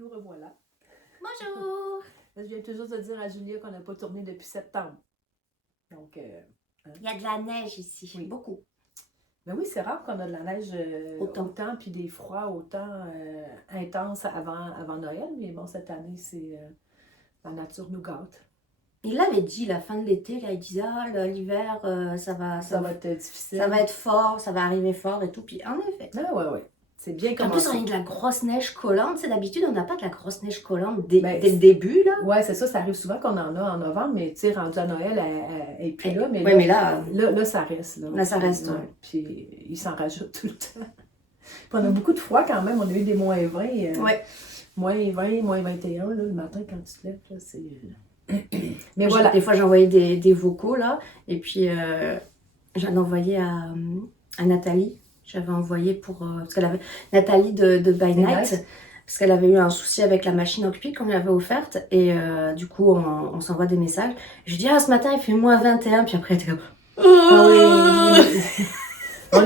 Nous revoilà. Bonjour! Je viens toujours de dire à Julia qu'on n'a pas tourné depuis septembre. Donc, Il y a de la neige ici, oui. Beaucoup. Ben oui, c'est rare qu'on a de la neige Autant. puis des froids autant intenses avant Noël. Mais bon, cette année, c'est la nature nous gâte. Il l'avait dit, la fin de l'été, là, il disait, l'hiver, ça va être difficile. Ça va être fort, ça va arriver fort et tout. Puis en effet. Ah ouais. C'est bien En commencé. plus, on a eu de la grosse neige collante. C'est d'habitude, on n'a pas de la grosse neige collante dès le début, là. Ouais, c'est ça. Ça arrive souvent qu'on en a en novembre, mais tu sais, rendu à Noël, et puis là, mais, ouais, mais là, ça reste. Là, ça reste. Ouais. Puis il s'en rajoute tout le temps. Puis on a beaucoup de froid quand même. On a eu des moins 20. Ouais. Moins 20, moins 21, là, le matin quand tu te lèves, là, c'est... Mais voilà. Des fois, j'envoyais des vocaux, là. Et puis, j'en envoyé à Nathalie. J'avais envoyé parce qu'elle avait Nathalie de By Night, parce qu'elle avait eu un souci avec la machine à cuir qu'on lui avait offerte. Et du coup, on s'envoie des messages. Je lui dis, ce matin, il fait moins 21. Puis après, elle était comme... Ah oui. on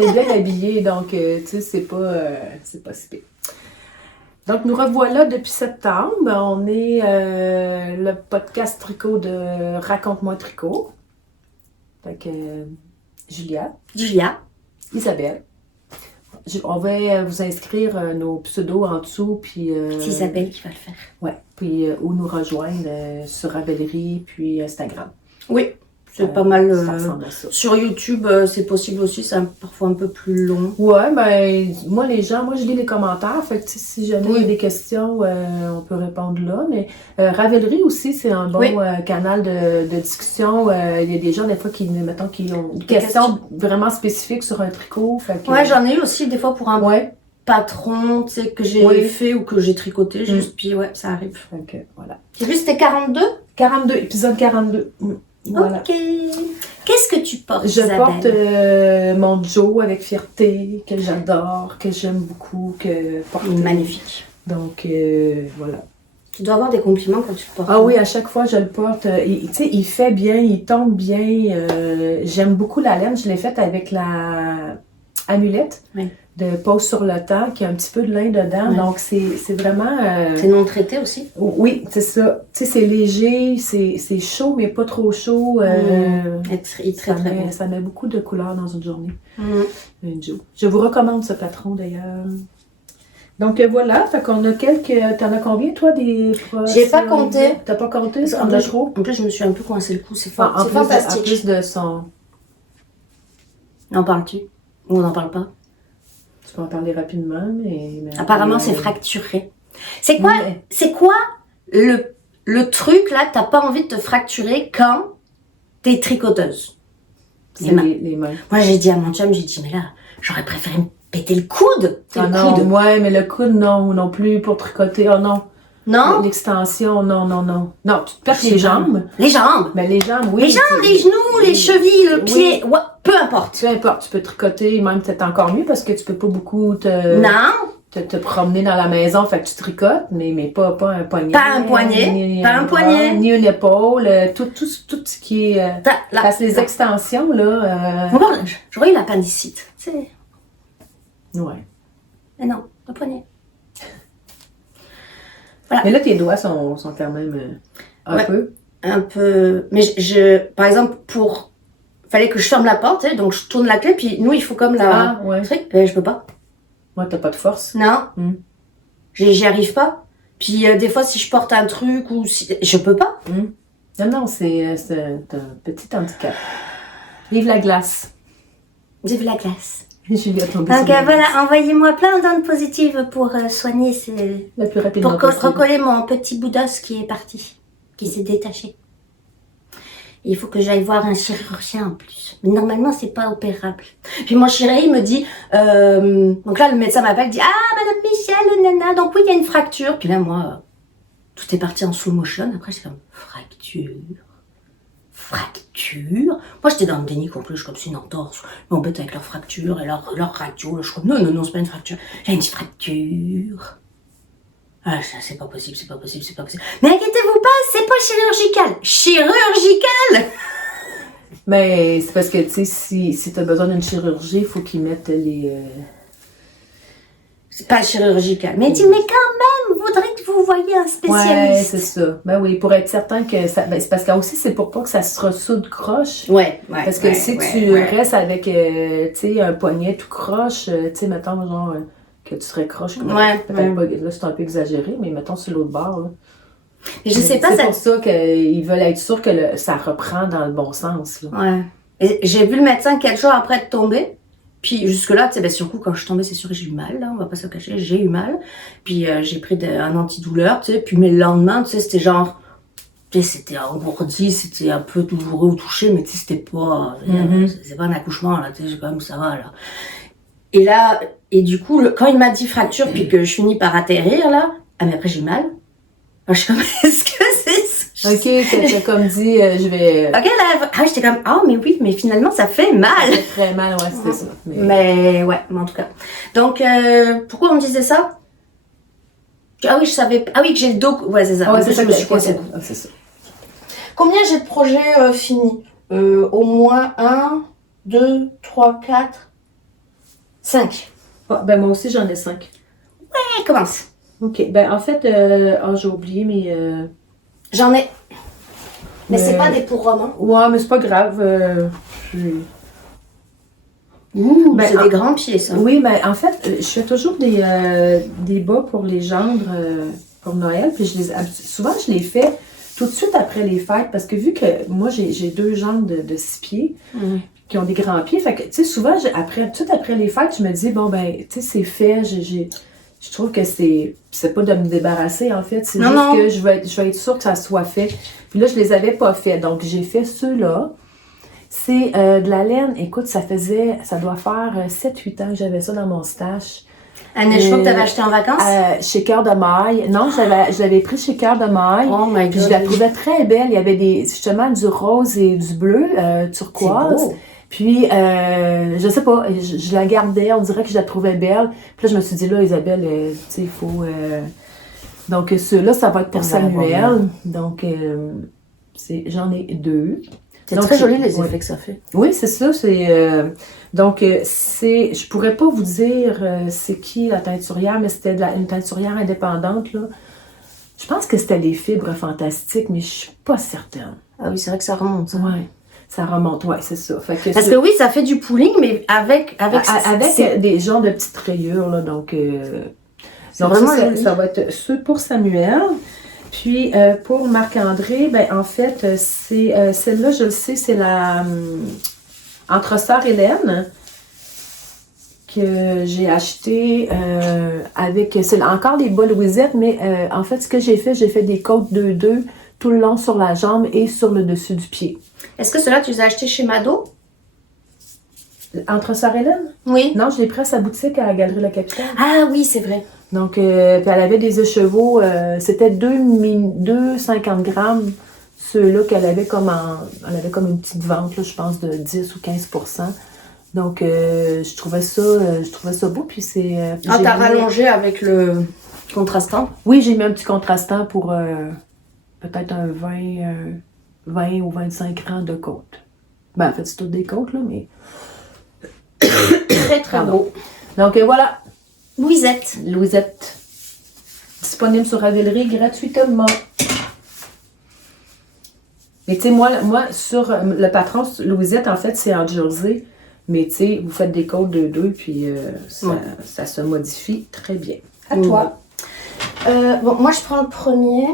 est bien habillés, donc, tu sais, c'est pas si pire. Donc, nous revoilà depuis septembre. On est le podcast tricot de Raconte-moi Tricot. Fait que Julia. Isabelle. On va vous inscrire nos pseudos en dessous. Puis, c'est Isabelle qui va le faire. Oui. Puis, où nous rejoindre sur Ravellerie, puis Instagram. Oui. C'est pas mal. Ça ressemble à ça. Sur YouTube, c'est possible aussi, c'est parfois un peu plus long. Ouais, ben, moi, je lis les commentaires. Fait que si jamais il y a des questions, on peut répondre là. Mais Ravellerie aussi, c'est un bon canal de discussion. Il y a des gens, des fois, qui ont des questions vraiment spécifiques sur un tricot. Fait que, j'en ai eu aussi, des fois, pour un patron, tu sais, que j'ai fait ou que j'ai tricoté, juste. Puis, ça arrive. Ok, voilà. J'ai vu, c'était 42? 42, épisode 42. Voilà. Ok. Qu'est-ce que tu portes, Je Isabelle? porte mon Joe avec fierté, que j'adore, que j'aime beaucoup, que porter. Magnifique. Donc, voilà. Tu dois avoir des compliments quand tu le portes. Ah oui, à chaque fois, je le porte. Tu sais, il fait bien, il tombe bien. J'aime beaucoup la laine. Je l'ai faite avec la amulette de Pose sur le temps, qui a un petit peu de lin dedans. Donc, c'est vraiment... C'est non traité aussi? Oui, c'est ça. Tu sais, c'est léger, c'est chaud, mais pas trop chaud. Ça met beaucoup de couleurs dans une journée. Je vous recommande ce patron, d'ailleurs. Donc, voilà. Fait qu'on a T'en as combien, toi, des... J'ai pas compté. T'as pas compté? En plus, je me suis un peu coincé le cou. C'est fantastique. En plus de son... En parles-tu? Ou on n'en parle pas? Tu peux en parler rapidement, mais apparemment, c'est fracturé. C'est quoi le truc, là, que t'as pas envie de te fracturer quand t'es tricoteuse? Les mains. Moi, j'ai dit à mon chum, mais là, j'aurais préféré me péter le coude. Coude. Ouais, mais le coude, non plus, pour tricoter. Oh non. Non? L'extension, non. Non, tu te perds les jambes. Les jambes? Ben, les jambes, oui. Les jambes, les genoux, les chevilles, le pied. Ouais, peu importe. Peu importe, tu peux tricoter, même peut-être encore mieux, parce que tu peux pas beaucoup te promener dans la maison, fait que tu tricotes, mais pas un poignet. Pas un poignet. Ni une épaule, tout ce qui est... parce que les extensions, là... J'aurais eu l'appendicite, tu sais. Ouais. Mais non, le poignet. Voilà. Mais là, tes doigts sont quand même un peu. Un peu. Mais par exemple, fallait que je ferme la porte, donc je tourne la clé, puis nous, il faut comme la... je peux pas. Ouais, t'as pas de force. Non. J'y arrive pas. Puis des fois, si je porte un truc ou si... Je peux pas. Non, c'est un petit handicap. Vive la glace. Vive la glace. Julia tombée donc voilà, envoyez-moi plein d'ondes positives pour soigner le plus rapidement pour recoller mon petit bout d'os qui est parti, qui s'est détaché. Il faut que j'aille voir un chirurgien en plus. Mais normalement, c'est pas opérable. Puis mon chéri, il me dit... donc là, le médecin m'appelle, dit « Ah, Madame Michel, nana, donc oui, il y a une fracture. » Puis là, moi, tout est parti en slow motion. Après, j'étais comme « Fracture. Moi, j'étais dans le déni complet. Je suis comme c'est une entorse. Ils m'embêtent avec leur fracture et leur radio. Là, je suis comme non, c'est pas une fracture. J'ai une fracture. Ah, ça, c'est pas possible. Mais inquiétez-vous pas, c'est pas chirurgical. Mais c'est parce que, tu sais, si t'as besoin d'une chirurgie, il faut qu'ils mettent les... C'est pas chirurgical. Mais il dit, mais quand même, voudrait que vous voyiez un Ouais, spécialiste. c'est ça. Ben oui, pour être certain que ça. Ben, c'est parce que aussi, c'est pour pas que ça se ressoude croche. Ouais. Parce que si tu restes avec, tu sais, un poignet tout croche, tu sais, mettons, genre, que tu serais croche, comme peut-être pas, là, c'est un peu exagéré, mais mettons sur l'autre bord, là. Mais je sais pas, c'est pour ça qu'ils veulent être sûrs que ça reprend dans le bon sens, là. Ouais. Et j'ai vu le médecin quelques jours après être tombée. Puis jusque-là, tu sais, ben, sur le coup, quand je suis tombée, c'est sûr que j'ai eu mal, là, on va pas se le cacher, j'ai eu mal. Puis j'ai pris un antidouleur, tu sais, puis mais le lendemain, tu sais, c'était genre, tu sais, c'était engourdi, c'était un peu douloureux au toucher, mais tu sais, c'était pas, c'est pas un accouchement, là, tu sais, quand même, ça va, là. Et là, et du coup, quand il m'a dit fracture, puis que je finis par atterrir, là, ah, mais après j'ai eu mal. Alors, je suis comme, est-ce que c'est ça? Ok, t'as comme dit, je vais. Ok, là, j'étais comme, mais oui, mais finalement, ça fait mal. Ça fait très mal, ouais, c'était ça. Mais ouais, mais en tout cas. Donc, pourquoi on me disait ça? Ah oui, je savais. Ah oui, que j'ai le dos. Ouais, c'est ça. Ouais, c'est ça, je me suis coincée. C'est ça. Combien j'ai de projets finis? Au moins 1, 2, 3, 4, 5. Ah, ben moi aussi, j'en ai 5. Ouais, commence. Ok, ben en fait, j'ai oublié, mais. J'en ai. Mais c'est pas des pour romans. Ouais, mais c'est pas grave. Ben, c'est des grands pieds, ça. Oui, ben en fait, je fais toujours des bas pour les gendres pour Noël. Puis souvent, je les fais tout de suite après les fêtes parce que vu que moi, j'ai 2 jambes de 6 pieds qui ont des grands pieds. Fait que, tu sais, souvent, tout de suite après les fêtes, je me dis, bon, ben, tu sais, c'est fait. Je trouve que c'est pas de me débarrasser, en fait. C'est juste que je vais être sûre que ça soit fait. Puis là, je les avais pas fait. Donc, j'ai fait ceux-là. C'est de la laine. Écoute, ça doit faire 7-8 ans que j'avais ça dans mon stash. Un écheveau que t'avais acheté en vacances? Chez Cœur de Maille. Non, je l'avais pris chez Cœur de Maille. Oh my God. Puis je la trouvais très belle. Il y avait justement du rose et du bleu turquoise. C'est beau. Puis, je sais pas, je la gardais, on dirait que je la trouvais belle. Puis là, je me suis dit, là, Isabelle, tu sais, il faut... Donc, ceux-là, ça va être pour Samuel. Donc, j'en ai 2. C'est très joli, les effets que ça fait. Oui, c'est ça. Donc, je pourrais pas vous dire c'est qui la teinturière, mais c'était une teinturière indépendante, là. Je pense que c'était les fibres fantastiques, mais je suis pas certaine. Ah oui, c'est vrai que ça remonte. Ça. Ouais. Ça remonte, ouais, c'est ça. Fait que parce que oui, ça fait du pooling, mais avec des genres de petites rayures, là, donc vraiment ça va être ceux pour Samuel. Puis pour Marc-André, ben en fait, c'est celle-là, je le sais, c'est la Entre Sœurs Hélène que j'ai acheté avec, c'est encore les bas Louisette, mais en fait, ce que j'ai fait des côtes 2-2 tout le long sur la jambe et sur le dessus du pied. Est-ce que ceux-là, tu les as achetés chez Mado? Entre Sœurs Hélène? Oui. Non, je l'ai pris à sa boutique à la Galerie La Capitale. Ah oui, c'est vrai. Donc, puis elle avait des écheveaux, c'était 2,50 grammes, ceux-là qu'elle avait elle avait comme une petite vente, là, je pense, de 10 ou 15%. Donc, je trouvais ça beau, puis c'est... t'as rallongé avec le contrastant? Oui, j'ai mis un petit contrastant pour peut-être un 20 ou 25 rangs de côte. Ben, en fait, c'est toutes des côtes, là, mais... Très, très beau. Donc, voilà. Louisette. Disponible sur Ravelry gratuitement. Mais tu sais, moi, sur le patron, Louisette, en fait, c'est en Jersey. Mais tu sais, vous faites des côtes 2-2, puis ça se modifie très bien. À toi. Bon, moi, je prends le premier.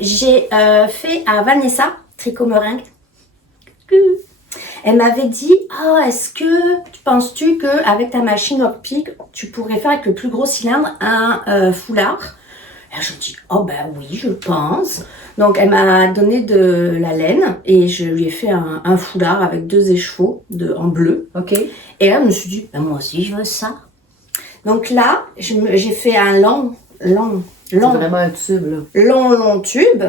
J'ai fait à Vanessa, tricot meringue. Elle m'avait dit, penses-tu qu'avec ta machine Hockpick, tu pourrais faire avec le plus gros cylindre un foulard? Et je dis, ben oui, je pense. Donc, elle m'a donné de la laine et je lui ai fait un foulard avec 2 écheveaux en bleu. OK. Et là, je me suis dit, ben moi aussi, je veux ça. Donc là, j'ai fait un long. C'est vraiment un tube, là. Long tube.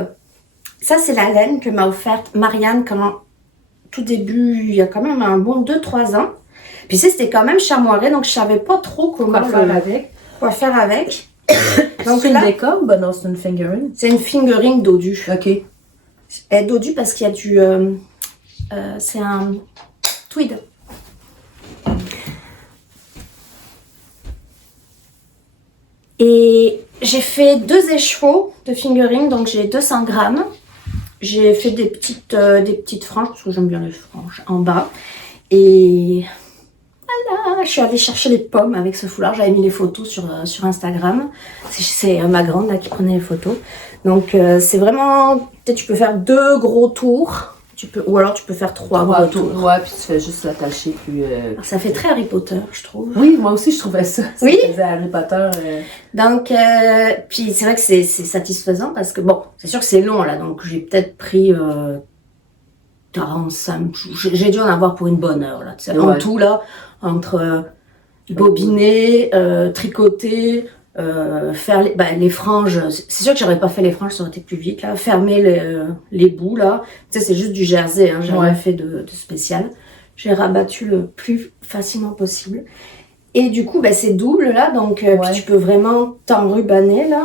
Ça, c'est la laine que m'a offerte Marianne quand... tout début, il y a quand même un bon 2-3 ans. Puis c'était quand même chamoiré, donc je savais pas trop quoi faire avec. Donc c'est une décombe? Ben non, c'est une fingering. C'est une fingering dodu. OK. Elle est dodu parce qu'il y a du... c'est un tweed. Et j'ai fait 2 écheveaux de fingering, donc j'ai 200 grammes. J'ai fait des petites franges, parce que j'aime bien les franges, en bas. Et voilà, je suis allée chercher les pommes avec ce foulard. J'avais mis les photos sur Instagram. C'est ma grande là qui prenait les photos. Donc c'est vraiment, peut-être tu peux faire 2 gros tours. Ou alors tu peux faire 3 gros tours. Ouais, puis tu fais juste l'attacher. Puis, ça fait très Harry Potter, je trouve. Oui, moi aussi je trouvais ça. Oui. Ça faisait Harry Potter. Donc, puis c'est vrai que c'est satisfaisant parce que bon, c'est sûr que c'est long là. Donc j'ai peut-être pris 45. J'ai dû en avoir pour une bonne heure là. Ouais. En tout là, entre bobiner, tricoter. Faire les franges, c'est sûr que j'aurais pas fait les franges, ça aurait été plus vite là. Fermer les bouts là, tu sais, c'est juste du jersey, hein, j'ai rien fait de spécial. J'ai rabattu le plus facilement possible. Et du coup, c'est double là, donc puis tu peux vraiment t'enrubaner là.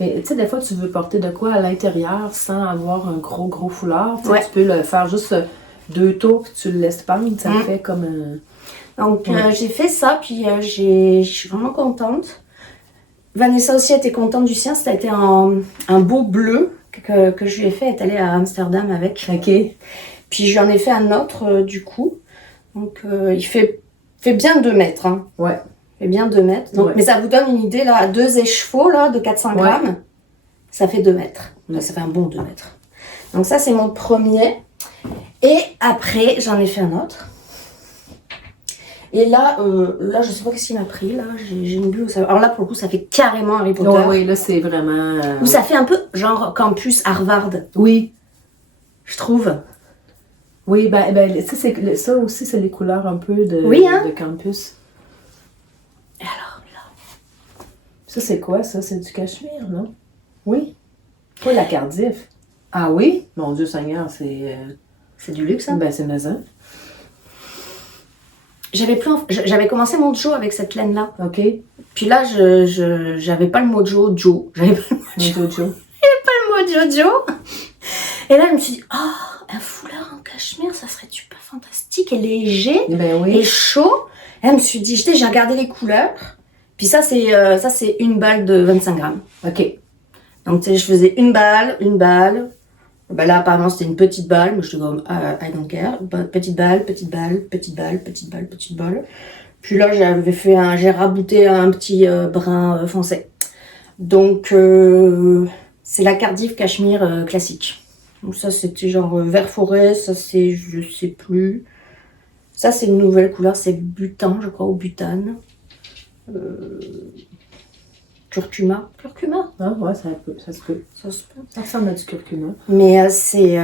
Mais tu sais, des fois tu veux porter de quoi à l'intérieur sans avoir un gros foulard. Tu peux le faire juste 2 tours puis tu le laisses pendre, ça fait comme un... Donc j'ai fait ça, puis je suis vraiment contente. Vanessa aussi était contente du sien, c'était un beau bleu que je lui ai fait, elle est allée à Amsterdam avec. Ok. Puis je lui en ai fait un autre du coup. Donc il fait bien 2 mètres. Hein. Ouais. Il fait bien 2 mètres. Donc, mais ça vous donne une idée là, 2 écheveaux là, de 400 grammes, ça fait 2 mètres. Là, ça fait un bon 2 mètres. Donc ça c'est mon premier. Et après j'en ai fait un autre. Et là, je sais pas ce qu'il m'a pris, là, j'ai une bulle. Alors là, pour le coup, ça fait carrément Harry Potter. Oui, là, c'est vraiment... Ou ça fait un peu genre campus Harvard. Oui. Je trouve. Oui, ça aussi, c'est les couleurs un peu de campus. Et alors, là... Ça, c'est quoi, ça? C'est du cachemire, non? Oui. Pas la Cardiff. Ah oui? Mon Dieu Seigneur, c'est... C'est du luxe, hein? C'est maison. J'avais commencé mon Joe avec cette laine-là. Ok. Puis là, j'avais pas le mojo Joe. J'avais pas le mojo Joe. Et là, je me suis dit, un foulard en cachemire, ça serait super fantastique et léger et chaud. Et là, je me suis dit, j'ai regardé les couleurs. Puis ça, c'est une balle de 25 grammes. Ok. Donc, tu sais, je faisais une balle. Là, apparemment, c'était une petite balle. Moi, je suis comme, I don't care. Petite balle. Puis là, j'ai rabouté un petit brin foncé. Donc, c'est la Cardiff Cachemire classique. Donc ça, c'était genre vert forêt. Ça, c'est, je sais plus. Ça, c'est une nouvelle couleur. C'est butan, je crois, ou butane. Curcuma. Ah ouais, ça se peut. Ça ressemble à du curcuma. Mais c'est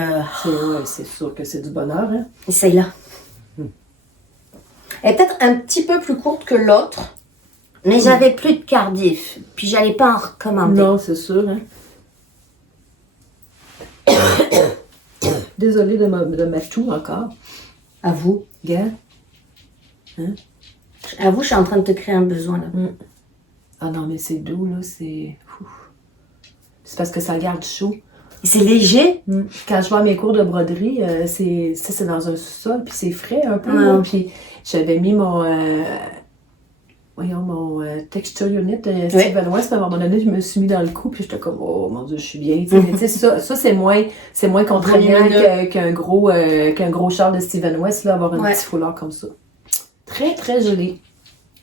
sûr que c'est du bonheur, hein? Essaye-la. Elle est peut-être un petit peu plus courte que l'autre, mais j'avais plus de Cardiff, puis j'allais pas en recommander. Non, c'est sûr, hein? Désolée de mettre tout encore. À vous. Gars. Hein? À vous, je suis en train de te créer un besoin, là. Ah non, mais c'est doux, là, c'est... C'est parce que ça garde chaud. Et c'est léger. Quand je vais à mes cours de broderie, c'est dans un sous-sol, puis c'est frais un peu, là, puis j'avais mis mon texture unit de Steven West, à un moment donné, je me suis mis dans le cou, puis j'étais comme, oh mon Dieu, je suis bien. Mais tu sais, ça c'est moins contraignant qu'un gros char de Steven West, là, avoir un petit foulard comme ça. Très, très joli.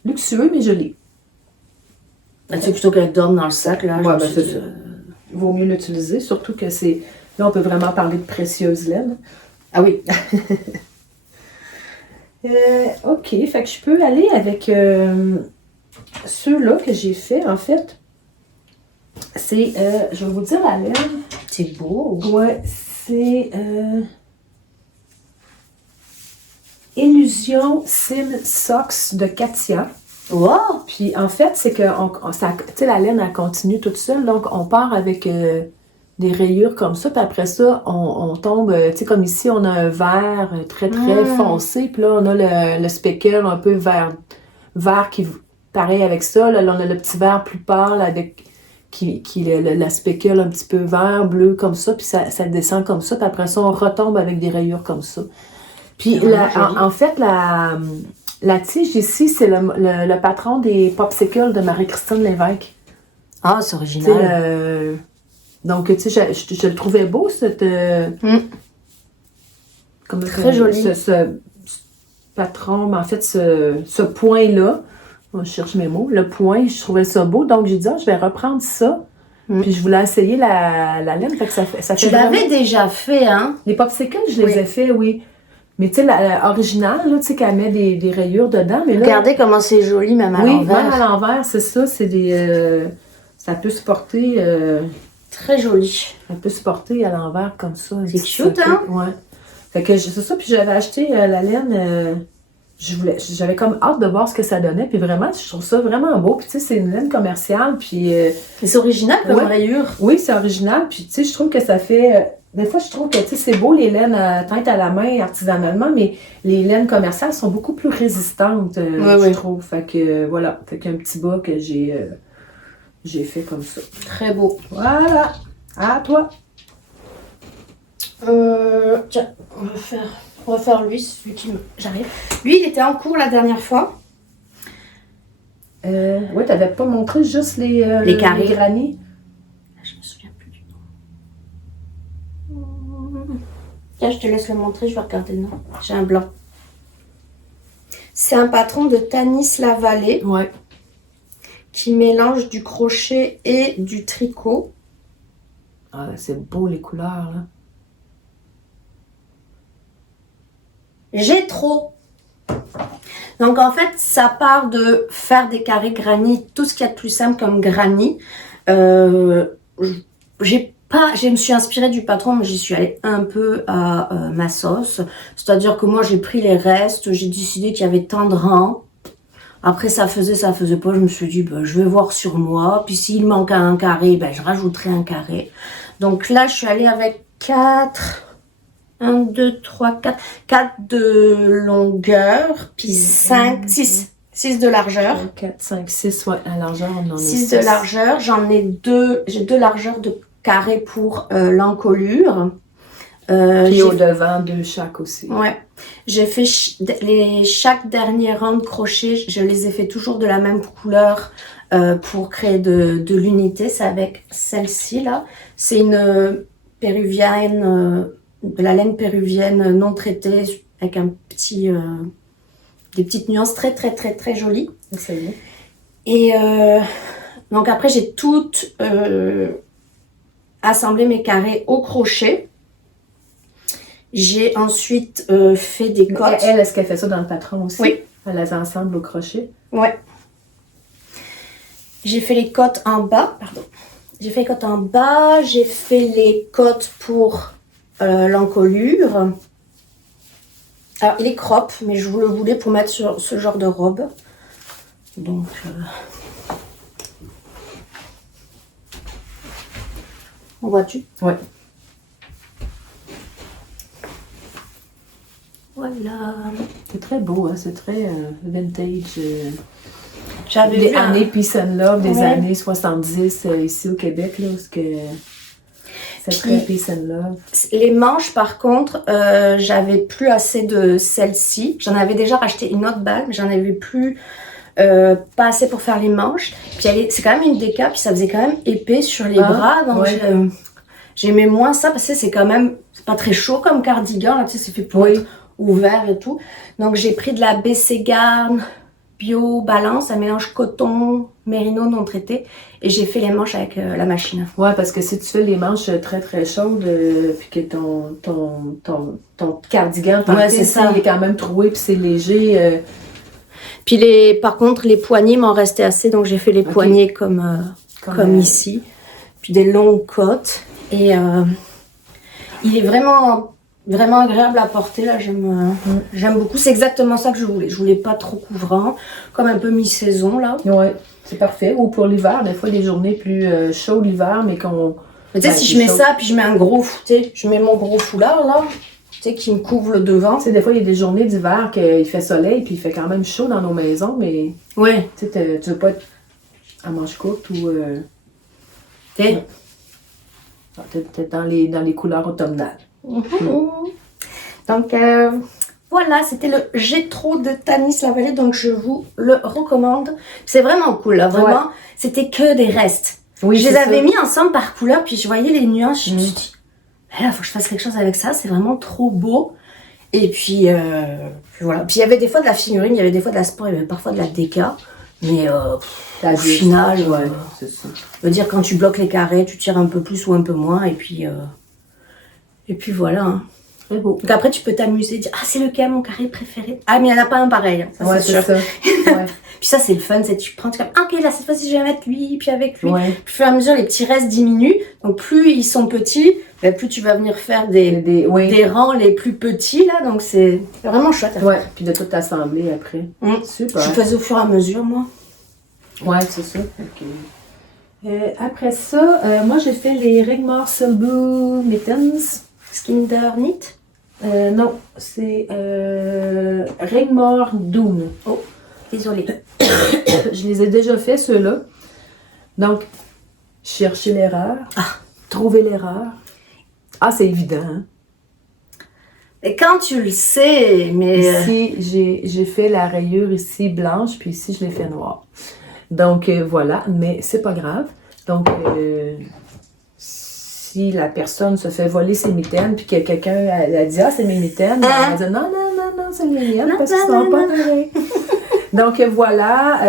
Luxueux, mais joli. C'est plutôt qu'elle dorme dans le sac, là. Il vaut mieux l'utiliser, surtout que c'est... Là, on peut vraiment parler de précieuse laine. Ah oui. OK, fait que je peux aller avec ceux-là que j'ai fait, en fait. C'est, je vais vous dire la laine. C'est beau. Ouais, c'est Illusion Sim Socks de Katia. Wow! Puis en fait, c'est que la laine, elle continue toute seule. Donc, on part avec des rayures comme ça. Puis après ça, on tombe, tu sais, comme ici, on a un vert très, très foncé. Puis là, on a le speckle un peu vert qui, pareil avec ça. Là, on a le petit vert plus pâle avec la speckle un petit peu vert, bleu comme ça. Puis ça descend comme ça. Puis après ça, on retombe avec des rayures comme ça. Puis en fait, la tige ici, c'est le patron des popsicles de Marie-Christine Lévesque. Ah, c'est Tu sais, original. donc, tu sais, je le trouvais beau, cette... comment Très joli. Ce patron, mais en fait, ce point-là, je cherche mes mots, le point, je trouvais ça beau, donc j'ai dit, je vais reprendre ça, puis je voulais essayer la laine, fait que ça fait Tu vraiment... l'avais déjà fait, hein? Les popsicles, je les ai fait, oui. Mais tu sais, l'original, là, tu sais, qu'elle met des rayures dedans, mais là... Regardez comment c'est joli, même à Oui, l'envers. même à l'envers, c'est ça, c'est des... ça peut se porter... Très joli. ça peut se porter à l'envers comme ça. C'est cute, hein? Ouais. Fait que c'est ça, puis j'avais acheté la laine... j'avais comme hâte de voir ce que ça donnait, puis vraiment, je trouve ça vraiment beau. Puis tu sais, c'est une laine commerciale, puis... C'est original comme ouais. rayure. Oui, c'est original, puis tu sais, je trouve que ça fait... des fois, je trouve que, tu sais, c'est beau les laines teintes à la main artisanalement, mais les laines commerciales sont beaucoup plus résistantes, je trouve. Fait que, voilà, fait qu'un petit bas que j'ai fait comme ça. Très beau. Voilà, à toi. Tiens, on va faire lui, celui qui me... J'arrive. Lui, il était en cours la dernière fois. Ouais, t'avais pas montré juste les carrés. les granits? Je me souviens plus du nom. Tiens, je te laisse le montrer, je vais regarder le nom. J'ai un blanc. C'est un patron de Tanis Lavallée Ouais. qui mélange du crochet et du tricot. Ah, c'est beau les couleurs, là. J'ai trop. Donc en fait, ça part de faire des carrés granit, tout ce qu'il y a de plus simple comme granit. Je me suis inspirée du patron, mais j'y suis allée un peu à ma sauce. C'est-à-dire que moi, j'ai pris les restes, j'ai décidé qu'il y avait tant de rangs. Après, ça faisait pas. Je me suis dit, je vais voir sur moi. Puis s'il manque un carré, je rajouterai un carré. Donc là, je suis allée avec 4... 1, 2, 3, 4. 4 de longueur, puis 5, 6. 6 de largeur. 4, 5, 6, ouais, à largeur, on en a 6 de largeur. J'en ai 2. J'ai 2 largeurs de carré pour l'encolure. Puis au devant, 2 chaque aussi. Ouais. J'ai fait chaque dernier rang de crochet, je les ai fait toujours de la même couleur pour créer de l'unité. C'est avec celle-ci là. C'est une péruvienne... de la laine péruvienne non traitée avec un petit des petites nuances très très très très jolies. C'est bien. Et donc après j'ai toutes assemblé mes carrés au crochet. J'ai ensuite fait des cottes. Elle, est-ce qu'elle fait ça dans le patron aussi? Oui. Elle les ensemble au crochet? Ouais. J'ai fait les cottes en bas. Pardon. J'ai fait les cottes en bas. J'ai fait les cottes pour l'encolure. Alors il est crop, mais je le voulais pour mettre sur ce genre de robe. Donc en vois-tu? Ouais. Voilà. C'est très beau, hein? C'est très vintage. J'avais Des vu années Peace and Love, des Ouais. années 70 ici au Québec, là, parce que c'est très Peace and Love. Les manches, par contre, j'avais plus assez de celle-ci. J'en avais déjà racheté une autre balle, mais j'en avais plus pas assez pour faire les manches. Puis c'est quand même une déca, puis ça faisait quand même épais sur les bras. Donc ouais. j'aimais moins ça parce que c'est quand même c'est pas très chaud comme cardigan. Là, tu sais, c'est fait pour être ouvert et tout. Donc j'ai pris de la BC Garn Bio Balance, un mélange coton, mérino non traité. Et j'ai fait les manches avec la machine. Ouais, parce que si tu fais les manches très très chaudes, puis que ton cardigan, c'est ça. il est quand même troué, puis c'est léger. Puis par contre, les poignées m'en restaient assez, donc j'ai fait les poignées comme ici. Puis des longues côtes. Et il est vraiment, vraiment agréable à porter, là, j'aime beaucoup. C'est exactement ça que je voulais. Je voulais pas trop couvrant, comme un peu mi-saison, là. Ouais, c'est parfait. Ou pour l'hiver, des fois, des journées plus chaudes l'hiver, mais qu'on... Tu sais, si je mets ça, puis je mets un gros fouté, je mets mon gros foulard, là, tu sais, qui me couvre le devant. Tu sais, des fois, il y a des journées d'hiver qu'il fait soleil, puis il fait quand même chaud dans nos maisons, mais... Ouais. Tu sais, tu veux pas être à manche courte ou... T'es dans les couleurs automnales. Donc, voilà, c'était le J'ai trop de Tanis Lavallée, donc je vous le recommande. C'est vraiment cool, là, vraiment. C'était que des restes. Oui, je les c'est avais ça. mis ensemble par couleur, puis je voyais les nuances. Je me suis Mm. dit, là, faut que je fasse quelque chose avec ça. C'est vraiment trop beau. Et puis voilà. Puis il y avait des fois de la figurine, il y avait des fois de la sport, il y avait parfois de la déca. Mais T'as au juste- final, ouais, c'est ça. je veux dire, quand tu bloques les carrés, tu tires un peu plus ou un peu moins. Et puis voilà. Hein. Très beau. Donc après, tu peux t'amuser, dire, ah, c'est lequel mon carré préféré? Ah, mais il n'y en a pas un pareil. Hein, ça, Ouais, c'est c'est sûr. ça. Ouais. Puis ça, c'est le fun, c'est tu prends, tu comme, ah, ok, là, cette fois-ci, je vais mettre lui, puis avec lui. Ouais. Puis au fur et à mesure, les petits restes diminuent. Donc, plus ils sont petits, ben, plus tu vas venir faire Oui. des rangs les plus petits, là. Donc, c'est vraiment chouette à faire. Ouais, puis de tout assembler après. Mm. Super. Je faisais au fur et à mesure, moi. Ouais, c'est ça. Après ça, moi j'ai fait les Rigmor Silbu Mittens. Skinder Knit. Non, c'est Rigmor Dune. Oh, désolée. Je les ai déjà fait ceux-là. Donc, chercher l'erreur, trouver l'erreur. Ah, c'est évident. Hein? Et quand tu le sais, mais... Ici, j'ai fait la rayure ici blanche, puis ici, je l'ai fait noire. Donc, voilà, mais c'est pas grave. Donc, si la personne se fait voler ses mitaines, puis que quelqu'un a dit « Ah, c'est mes mitaines », elle va dire « Non, non, non, non, c'est les miennes, parce qu'ils sont pas pareils. » Donc, voilà,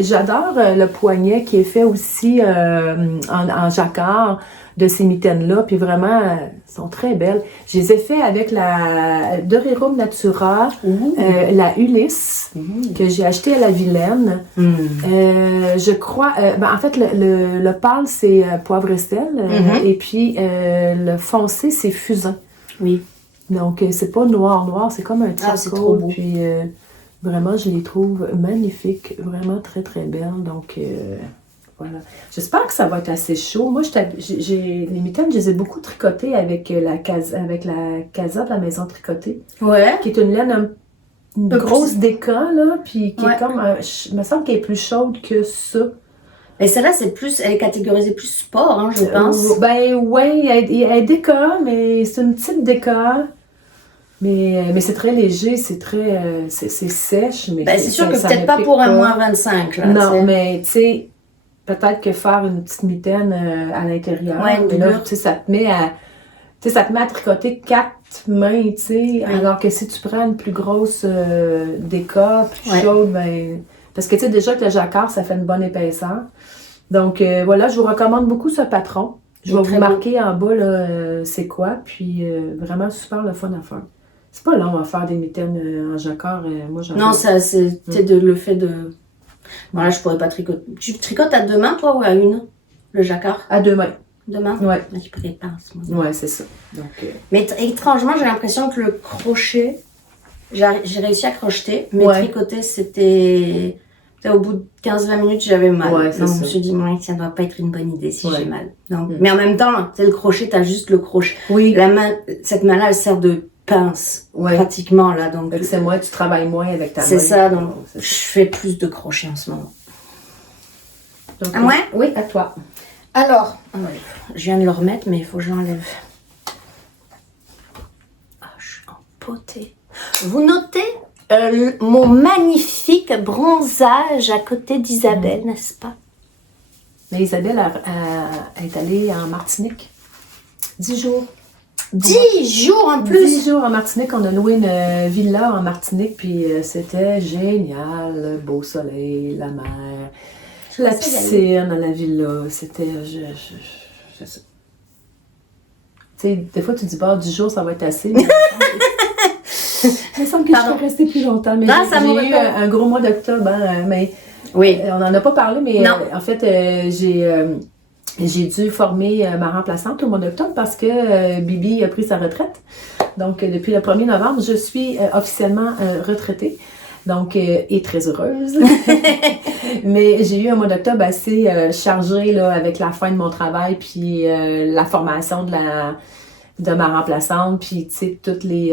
j'adore le poignet qui est fait aussi en jacquard de ces mitaines-là, puis vraiment, elles sont très belles. Je les ai fait avec la Dorirum Natura, la Ulysse, que j'ai acheté à la Vilaine. Je crois, en fait, le pâle, c'est poivre et sel, et puis le foncé, c'est fusain. Oui. Donc, c'est pas noir, c'est comme un Ah, c'est trop beau. puis vraiment, je les trouve magnifiques, vraiment très, très belles. Donc, voilà. J'espère que ça va être assez chaud. Moi, les mitaines, je les ai beaucoup tricotées avec la casa de la maison tricotée, Ouais. qui est une laine, une Un peu grosse plus- déca, là, puis qui Ouais. est comme, il me semble qu'elle est plus chaude que ça. Et celle-là, elle est catégorisée plus sport, hein, je pense. Ben, ouais, elle est déca, mais c'est une petite déca. Mais c'est très léger, c'est très, c'est sèche, mais Ben, c'est sûr que ça peut-être ne pas pique pour un pas. moins 25, là. Non, tu sais. mais tu sais, peut-être que faire une petite mitaine à l'intérieur, Ouais, une mais là, doublure. tu sais, ça te met à tricoter 4 mains, tu sais, alors que si tu prends une plus grosse déca, plus Ouais. chaude, ben, parce que tu sais, déjà que le jacquard, ça fait une bonne épaisseur. Donc, voilà, je vous recommande beaucoup ce patron. Je vais Très vous beau. marquer en bas, là, c'est quoi, puis vraiment super le fun à faire. C'est pas long à faire des mitaines en jacquard, moi j'en Non, ça, c'est le fait de... Voilà, je pourrais pas tricoter. Tu tricotes à 2 mains, toi, ou à une? Le jacquard? À 2 mains. 2 mains? Ouais. Ah, tu pourrais pas, en ce moment. Ouais, c'est ça. Donc, Mais étrangement, j'ai l'impression que le crochet, j'ai réussi à crocheter, mais Ouais. tricoter, c'était au bout de 15-20 minutes, j'avais mal. Ouais, c'est Donc, ça. je me suis dit, moi, ça doit pas être une bonne idée si Ouais. j'ai mal. Donc, mais en même temps, tu sais, le crochet, t'as juste le crochet. oui, La main, cette main-là, elle sert de pince, Ouais. pratiquement, là. Donc, fait que c'est moi, tu travailles moins avec ta main. c'est ça, donc, C'est je ça. fais plus de crochet en ce moment. Donc, À moi? Oui, à toi. Alors, je viens de le remettre, mais il faut que je l'enlève. Ah, je suis empotée. Vous notez mon magnifique bronzage à côté d'Isabelle, n'est-ce pas? Mais Isabelle est allée en Martinique. 10 jours. 10 jours en plus! 10 jours en Martinique. On a loué une villa en Martinique, puis c'était génial. Le beau soleil, la mer, la pensais y piscine à la villa. C'était... je sais. Tu sais, des fois, tu dis, bah, 10 jours, ça va être assez. Mais il me semble que je Pardon. serais restée plus longtemps. Mais Non, ça j'ai m'aurait eu pas- un gros mois d'octobre, hein, mais Oui. on n'en a pas parlé, mais Non. en fait, j'ai dû former ma remplaçante au mois d'octobre parce que Bibi a pris sa retraite. Donc, depuis le 1er novembre, je suis officiellement retraitée. Donc, et très heureuse. Mais j'ai eu un mois d'octobre assez chargé là, avec la fin de mon travail, puis la formation de ma remplaçante, puis tu sais, toutes puis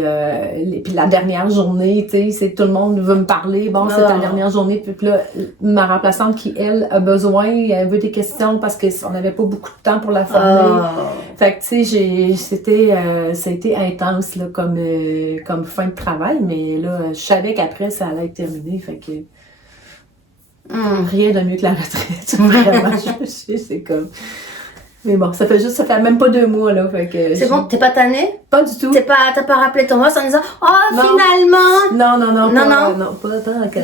la dernière journée, tu sais, c'est tout le monde veut me parler, bon, c'est ta dernière journée, puis là, ma remplaçante qui, elle, a besoin, elle veut des questions parce qu'on n'avait pas beaucoup de temps pour la former. Fait que, tu sais, ça a été intense, là, comme fin de travail, mais là, je savais qu'après, ça allait être terminé, fait que... Rien de mieux que la retraite. Vraiment, c'est comme... Mais bon, ça fait même pas 2 mois, là. Fait que C'est bon, t'es pas tannée? Pas du tout. T'as pas rappelé ton boss en disant « Oh, Non. finalement! » Non, pas tant encore.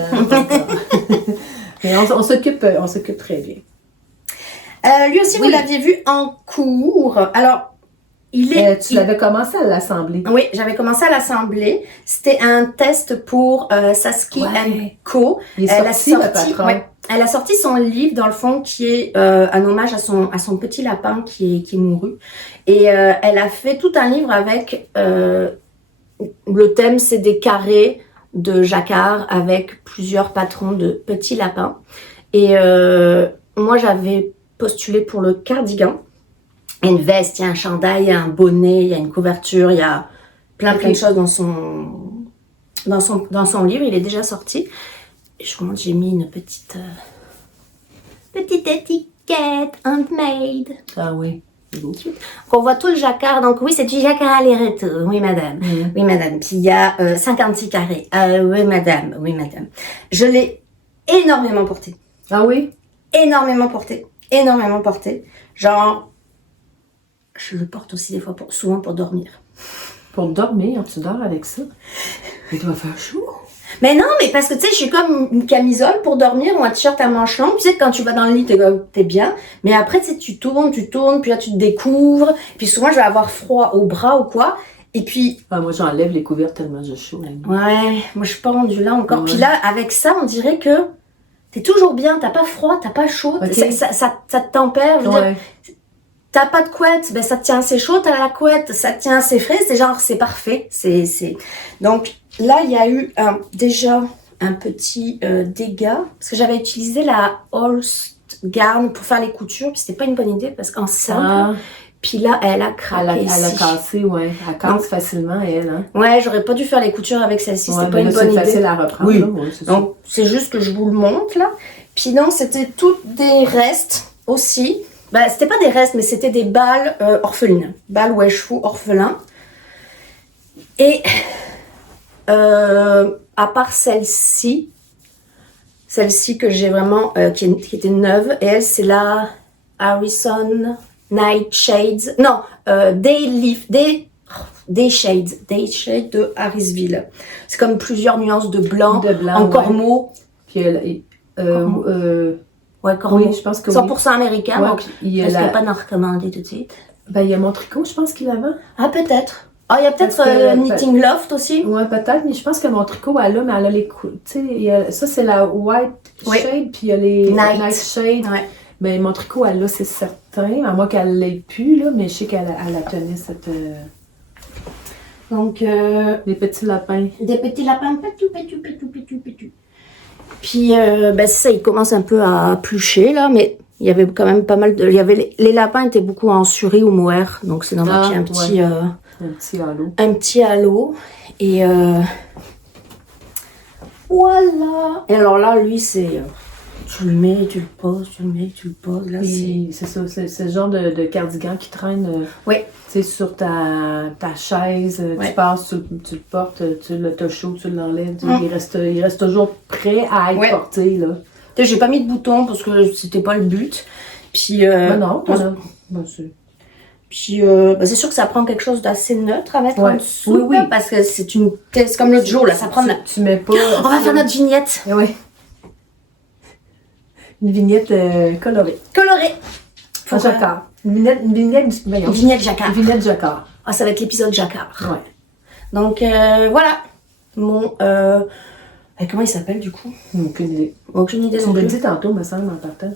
Mais on s'occupe très bien. Lui aussi, vous l'aviez vu en cours. Alors, tu l'avais commencé à l'Assemblée. Oui, j'avais commencé à l'Assemblée. C'était un test pour Saskia Co. Il est sorti, le patron. Elle a sorti son livre, dans le fond, qui est un hommage à son petit lapin qui est mouru. Et elle a fait tout un livre avec... le thème, c'est des carrés de jacquard avec plusieurs patrons de petits lapins. Et moi, j'avais postulé pour le cardigan. Il y a une veste, il y a un chandail, il y a un bonnet, il y a une couverture, il y a plein de choses dans son livre. Il est déjà sorti. Et j'ai mis une petite étiquette handmade. Ah oui. On voit tout le jacquard. Donc oui, c'est du jacquard aller-retour. Oui, madame. Oui, madame. Puis il y a 56 carrés. Oui, madame. Oui, madame. Je l'ai énormément porté. Ah oui? Énormément porté. Énormément porté. Genre, je le porte aussi des fois, souvent pour dormir. Pour dormir? Tu dors avec ça? Il doit faire chaud. Mais non, mais parce que tu sais, je suis comme une camisole pour dormir ou un t-shirt à manches longues. Tu sais, quand tu vas dans le lit, t'es bien. Mais après, tu sais, tu tournes, puis là, tu te découvres. Puis souvent, je vais avoir froid au bras ou quoi. Et puis... Ah, moi, j'enlève les couvertes tellement j'ai chaud. Ouais, moi, je suis pas rendue là encore. Ouais. Puis là, avec ça, on dirait que t'es toujours bien. T'as pas froid, t'as pas chaud. Okay. Ça te tempère. Je veux dire, t'as pas de couette, ben ça te tient assez chaud. T'as la couette, ça te tient assez frais. C'est genre, c'est parfait. Donc... Là, il y a eu déjà un petit dégât, parce que j'avais utilisé la Holst Garn pour faire les coutures, puis c'était pas une bonne idée, parce qu'en simple, puis là, elle a craqué Elle a cassé, ouais. Elle casse facilement, elle, hein. Ouais, j'aurais pas dû faire les coutures avec celle-ci, c'était pas une bonne idée. C'est facile à reprendre, oui. Là, ouais, c'est donc, c'est juste que je vous le montre, là. Puis non, c'était toutes des restes aussi. Ben, c'était pas des restes, mais c'était des balles orphelines. Balles ou échevaux orphelins. Et... à part celle-ci que j'ai vraiment, qui était neuve, et elle, c'est la Harrison Nightshades. Non, Day Shades de Harrisville. C'est comme plusieurs nuances de blanc en cormeau. Puis ouais, cormeau. Oui, je pense que 100% américain, donc il est-ce qu'il n'y a pas d'en recommander tout de suite? Ben, il y a mon tricot, je pense qu'il avait. Ah, peut-être. Ah, il y a peut-être Knitting Loft aussi. Ouais, peut-être, mais je pense que mon tricot, elle a les coups. Tu sais, ça, c'est la White Shade, puis il y a les Night Shade. Ouais. Mais mon tricot, elle a, c'est certain, à moins qu'elle l'ait plus, là, mais je sais qu'elle a tenu cette... Donc, des petits lapins. Des petits lapins, pétou. Puis, ben, ça, il commence un peu à plucher, là, mais il y avait quand même pas mal de... Les lapins étaient beaucoup en surrey ou mohair, donc c'est normal qu'il y ait un petit... Un petit halo. Un petit halo. Et voilà. Et alors là, lui, c'est... tu le mets, tu le poses, tu le mets, tu le poses. Là, c'est ça, c'est le genre de cardigan qui traîne sur ta chaise. Ouais. Tu passes, tu le portes, tu le chaud, tu l'enlèves. Il reste toujours prêt à être porté. Là. J'ai pas mis de bouton parce que c'était pas le but. Puis, non, Puis, c'est sûr que ça prend quelque chose d'assez neutre à mettre en dessous. Oui. Parce que c'est comme l'autre jour, là. Ça prend tu mets pas... On va faire notre vignette. Oui. Une vignette colorée. Colorée. En jacquard. Une vignette jacquard. Une vignette jacquard. Ah, ça va être l'épisode jacquard. Ouais. Donc, voilà. Mon... comment il s'appelle, du coup? Aucune idée. Aucune idée. Tu me le dis tantôt, me semble, en partant.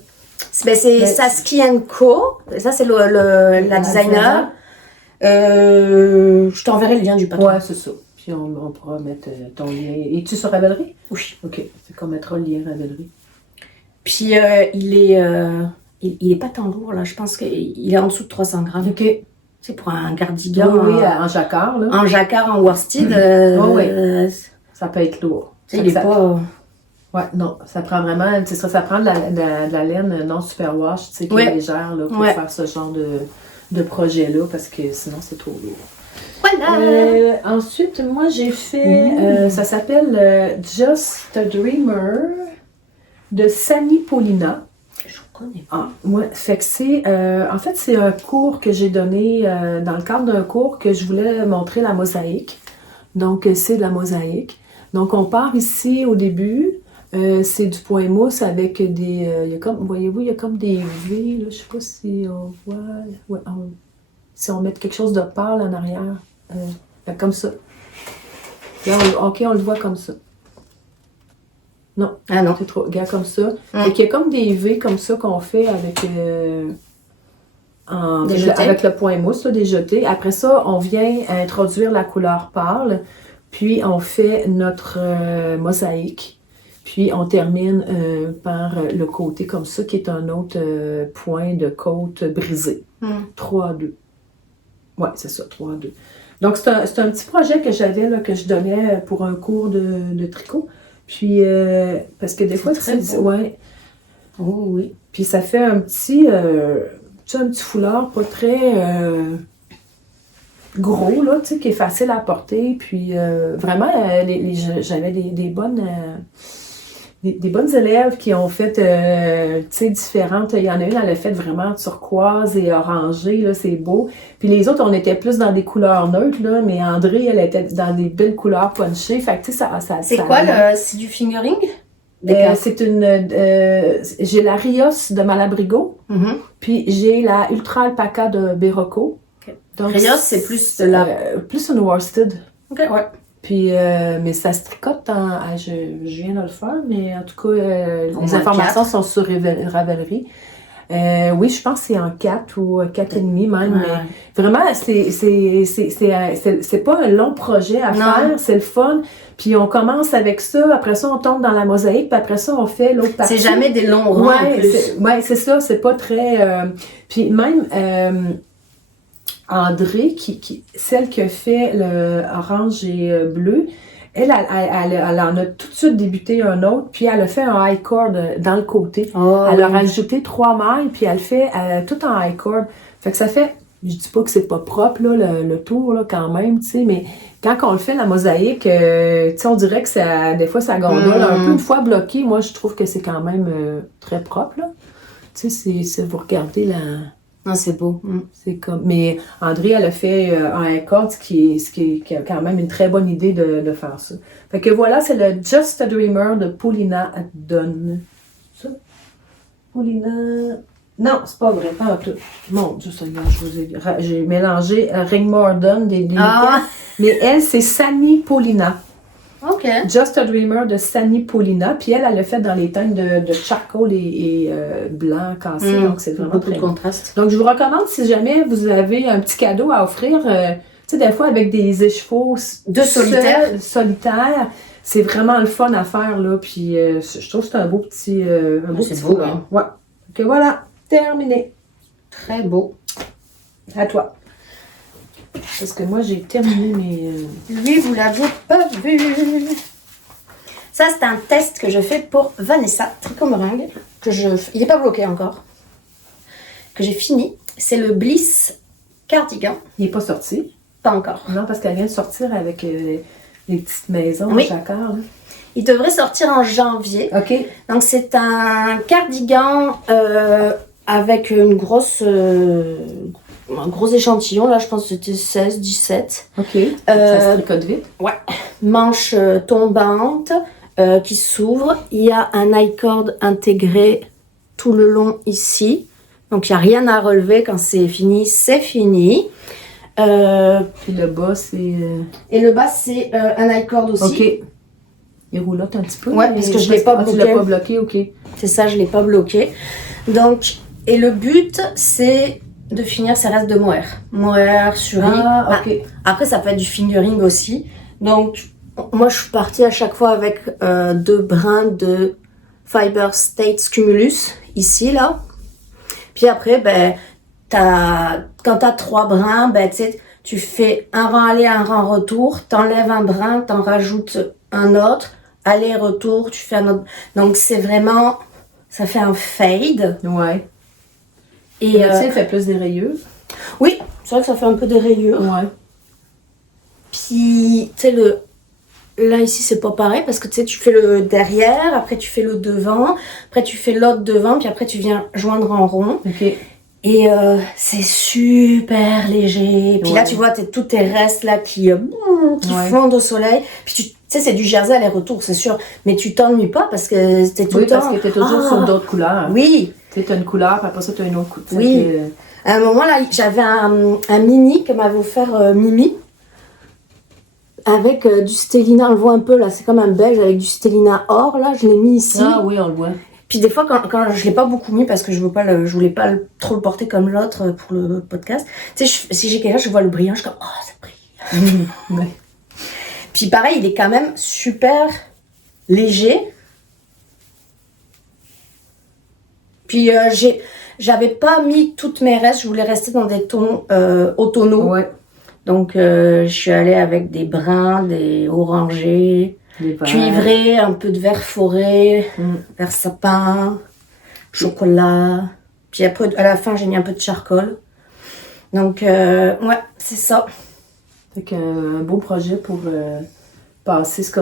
C'est Saskia Co. Ça, c'est la designer. Je t'enverrai le lien du patron. Ouais, c'est ça. Puis on pourra mettre ton lien. Es-tu sur Ravelry? Oui. OK. C'est qu'on mettra le lien Ravelry. Puis il est pas tant lourd, là. Je pense qu'il est en dessous de 300 grammes. OK. C'est pour un cardigan. Oui, en jacquard, là. En jacquard, en worsted. Oui. Ça peut être lourd. Il est pas... Ouais, non, ça prend vraiment, ça prend de la laine non superwash, tu sais, qui est légère, là, pour faire ce genre de projet-là, parce que sinon, c'est trop lourd. Voilà! Ensuite, moi, j'ai fait, ça s'appelle Just a Dreamer de Sani Paulina. Je connais. Ah, ouais, fait que c'est, en fait, c'est un cours que j'ai donné dans le cadre d'un cours que je voulais montrer la mosaïque. Donc, c'est de la mosaïque. Donc, on part ici au début. C'est du point mousse avec des... il y a comme, voyez-vous, il y a comme des V. Là, je sais pas si on voit... Ouais, si on met quelque chose de pâle en arrière. Comme ça. Là, OK, on le voit comme ça. Non. Ah non. C'est trop. Regarde comme ça. Fait qu'il y a comme des V comme ça qu'on fait avec... avec le point mousse, là, des jetés. Après ça, on vient introduire la couleur pâle. Puis, on fait notre mosaïque. Puis, on termine par le côté comme ça, qui est un autre point de côte brisé. 3-2. Ouais, c'est ça, 3-2. Donc, c'est un petit projet que j'avais, là, que je donnais pour un cours de tricot. Puis, parce que des fois, très beau. Ouais. Oh oui. Puis, ça fait un petit foulard pas très gros, là, tu sais, qui est facile à porter. Puis, vraiment, j'avais des bonnes... Des bonnes élèves qui ont fait, tu sais, différentes. Il y en a une, elle a fait vraiment turquoise et orangé, là, c'est beau. Puis les autres, on était plus dans des couleurs neutres, là, mais André, elle était dans des belles couleurs punchées. Fait que, tu sais, c'est quoi, c'est du fingering? C'est une... j'ai la Rios de Malabrigo, puis j'ai la Ultra Alpaca de Berroco. Okay. Donc, Rios, c'est plus de la... plus une worsted. OK, ouais. Puis, mais ça se tricote je viens de le faire, mais en tout cas, les informations sont sur Ravelry. Oui, je pense que c'est en 4 ou 4,5 même. Mais vraiment, c'est pas un long projet à faire, c'est le fun. Puis on commence avec ça, après ça, on tombe dans la mosaïque, puis après ça, on fait l'autre partie. C'est jamais des longs rangs en plus. C'est ça, c'est pas très... Puis même... André, celle qui a fait le orange et bleu, elle en a tout de suite débuté un autre, puis elle a fait un high cord dans le côté. Elle a rajouté 3 mailles, puis elle fait tout en high cord. Fait que ça fait, je dis pas que c'est pas propre, là, le tour, là, quand même, tu sais, mais quand on le fait, la mosaïque, tu sais, on dirait que ça, des fois, ça gondole un peu. Une fois bloqué, moi, je trouve que c'est quand même très propre, là. Tu sais, c'est vous regardez la... Non, c'est beau. C'est comme... Mais André, elle a fait un accord, ce qui est quand même une très bonne idée de faire ça. Fait que voilà, c'est le Just a Dreamer de Paulina Dunn. Ça? Paulina... Non, c'est pas vrai, pas en tout. Mon Dieu Seigneur, j'ai mélangé Ringmore Dunn des mais elle, c'est Sani Paulina. OK. Just a Dreamer de Sani Paulina. Puis elle l'a fait dans les teintes de charcoal et blanc cassé. Donc, c'est vraiment beaucoup de contraste. Donc, je vous recommande, si jamais vous avez un petit cadeau à offrir, tu sais, des fois, avec des échevaux solitaires, c'est vraiment le fun à faire, là. Puis, je trouve que c'est un beau petit... c'est beau, hein? Ouais. Donc, voilà. Terminé. Très beau. À toi. Parce que moi, j'ai terminé mes... Lui, vous l'avez pas vu. Ça, c'est un test que je fais pour Vanessa, tricot meringue. Il n'est pas bloqué encore. Que j'ai fini. C'est le Bliss Cardigan. Il n'est pas sorti? Pas encore. Non, parce qu'elle vient de sortir avec les petites maisons oui. jacquard. Il devrait sortir en janvier. OK. Donc, c'est un cardigan avec un gros échantillon. Là, je pense que c'était 16, 17. OK. Ça se tricote vite. Ouais. Manche tombante qui s'ouvre. Il y a un high cord intégré tout le long ici. Donc, il n'y a rien à relever. Quand c'est fini, c'est fini. Puis le bas, c'est... Et le bas, c'est un high cord aussi. OK. Il roulotte un petit peu. Ouais, parce que je ne l'ai pas bloqué. Tu l'as pas bloqué, OK. C'est ça, je ne l'ai pas bloqué. Donc, et le but, c'est de finir ses restes de mohair. Mohair, suri. Ah, OK. Après, ça peut être du fingering aussi. Donc, moi, je suis partie à chaque fois avec 2 brins de Fiber States Cumulus, ici, là. Puis après, ben, quand tu as 3 brins, ben, tu fais un rang aller, un rang retour, t'enlèves un brin, t'en rajoutes un autre, aller-retour, tu fais un autre. Donc, c'est vraiment, ça fait un fade. Ouais. Et tu sais, il fait plus des rayures. Oui, c'est vrai que ça fait un peu des rayures. Ouais. Puis, tu sais, là ici c'est pas pareil parce que tu sais, tu fais le derrière, après tu fais le devant, après tu fais l'autre devant, puis après tu viens joindre en rond. OK. Et c'est super léger. Puis là, Ouais. tu vois, tous tes restes là qui Ouais. fondent au soleil. Puis tu sais, c'est du jersey aller-retour, c'est sûr. Mais tu t'ennuies pas parce que c'était tout Oui, le temps. parce que t'es toujours sur d'autres couleurs. Oui, Tu sais, t'as une couleur, puis après ça, t'as une autre couleur. Oui. À un moment là, j'avais un mini que m'avait offert Mimi. Avec du Stellina, on le voit un peu là, c'est comme un beige avec du Stellina or là, je l'ai mis ici. Ah oui, on le voit. Puis des fois, quand je l'ai pas beaucoup mis parce que je voulais pas trop le porter comme l'autre pour le podcast. Tu sais, si j'ai quelqu'un, je vois le brillant, je suis comme oh ça brille. Ouais. Puis pareil, il est quand même super léger. Puis j'avais pas mis toutes mes restes, je voulais rester dans des tons automnaux. Ouais. Donc je suis allée avec des bruns, des orangés. Les verts. Cuivré, un peu de vert forêt, vert sapin, chocolat. Puis après, à la fin, j'ai mis un peu de charcoal. Donc, ouais, c'est ça. Fait qu'un beau projet pour passer ce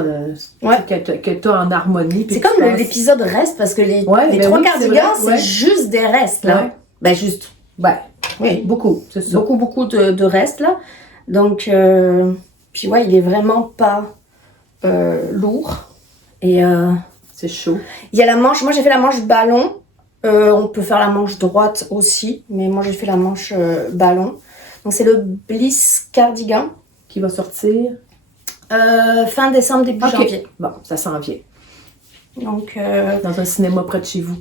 Ouais. que t'as en harmonie. puis C'est que comme tu passes- l'épisode reste, parce que les Ouais, ben trois oui, quarts c'est du gars, vrai, ouais. c'est juste des restes, là. Ouais. Ben, juste. Ben, Oui, beaucoup, c'est ça. beaucoup de restes, là. Donc, puis ouais, il est vraiment pas lourd. Et C'est chaud. il y a la manche, moi j'ai fait la manche ballon. On peut faire la manche droite aussi, mais moi j'ai fait la manche ballon. Donc c'est le Bliss Cardigan. Qui va sortir. Fin décembre, début Ok. janvier. Bon, ça s'en vient. Donc, Dans un cinéma près de chez vous.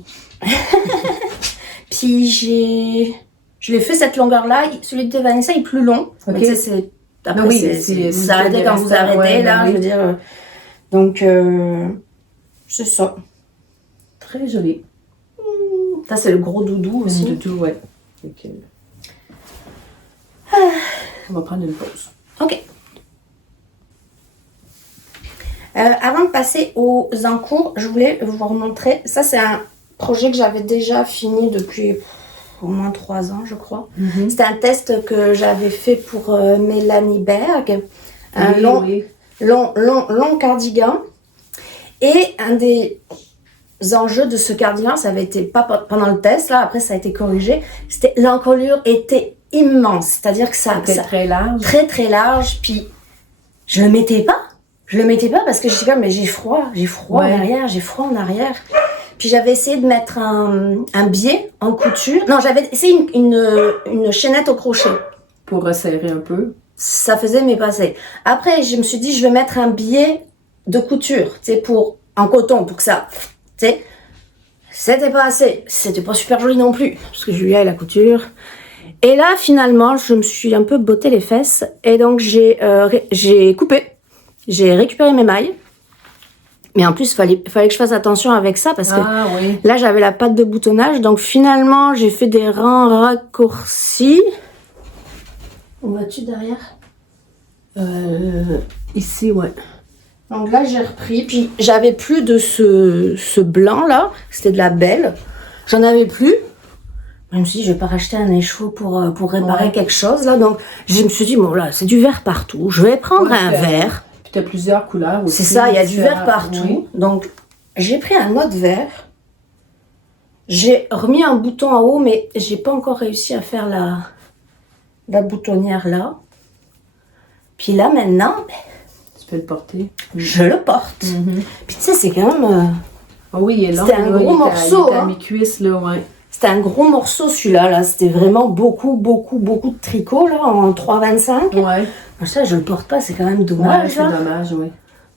puis je l'ai fait cette longueur-là. Celui de Vanessa est plus long. Ok. Mais tu sais, c'est. Après, Oui, vous si arrêtez tu quand as vous des arrêtez, restants, là, ouais, je veux oui. dire. Donc, c'est ça. Très joli. Ça, c'est le gros doudou aussi. Du tout, ouais. Fait que- On va prendre une pause. Ok. Avant de passer aux encours, je voulais vous remontrer. Ça, c'est un projet que j'avais déjà fini depuis au moins 3 ans, je crois. C'était un test que j'avais fait pour Mélanie Berg. Un Oui, long, oui. long cardigan. Et un des enjeux de ce cardigan, ça avait été pas pendant le test, là, après ça a été corrigé. C'était l'encolure était immense, c'est-à-dire que ça, C'était très large. très très large, puis je le mettais pas. Je le mettais pas parce que j'étais comme mais j'ai froid Ouais. en arrière, j'ai froid en arrière. Puis j'avais essayé de mettre un biais en couture. Non, j'avais essayé une chaînette au crochet. Pour resserrer un peu. Ça faisait mes passés. Après, je me suis dit je vais mettre un biais de couture, tu sais, en coton pour que ça, tu sais. C'était pas assez. C'était pas super joli non plus parce que Julia est la couture. Et là, finalement, je me suis un peu botté les fesses et donc j'ai coupé. J'ai récupéré mes mailles. Mais en plus, fallait que je fasse attention avec ça parce que Ah oui. là, j'avais la patte de boutonnage. Donc finalement, j'ai fait des rangs raccourcis. On voit-tu derrière? Ici, ouais. Donc là, j'ai repris. Puis j'avais plus de ce blanc-là. C'était de la belle. J'en avais plus. Je me suis dit, je vais pas racheter un écheveau pour réparer Ouais. quelque chose, là. Donc, je me suis dit, bon, là, c'est du vert partout. Je vais prendre Ouais, un puis, vert. Puis t'as plusieurs couleurs aussi. C'est ça, il y a du vert différentes. partout. Oui. Donc, j'ai pris un autre vert. J'ai remis un bouton en haut, mais j'ai pas encore réussi à faire la boutonnière là. Puis là, maintenant, Tu peux le porter. je le porte. Puis tu sais, c'est quand même... Ah oui, il est long. C'était un là, gros morceau, Il est à hein. mi-cuisse, là, ouais. C'était un gros morceau celui-là. Là. C'était vraiment beaucoup de tricot là, en 3,25. Ouais. Ça, je le porte pas, c'est quand même Ouais, dommage. c'est là. dommage, oui.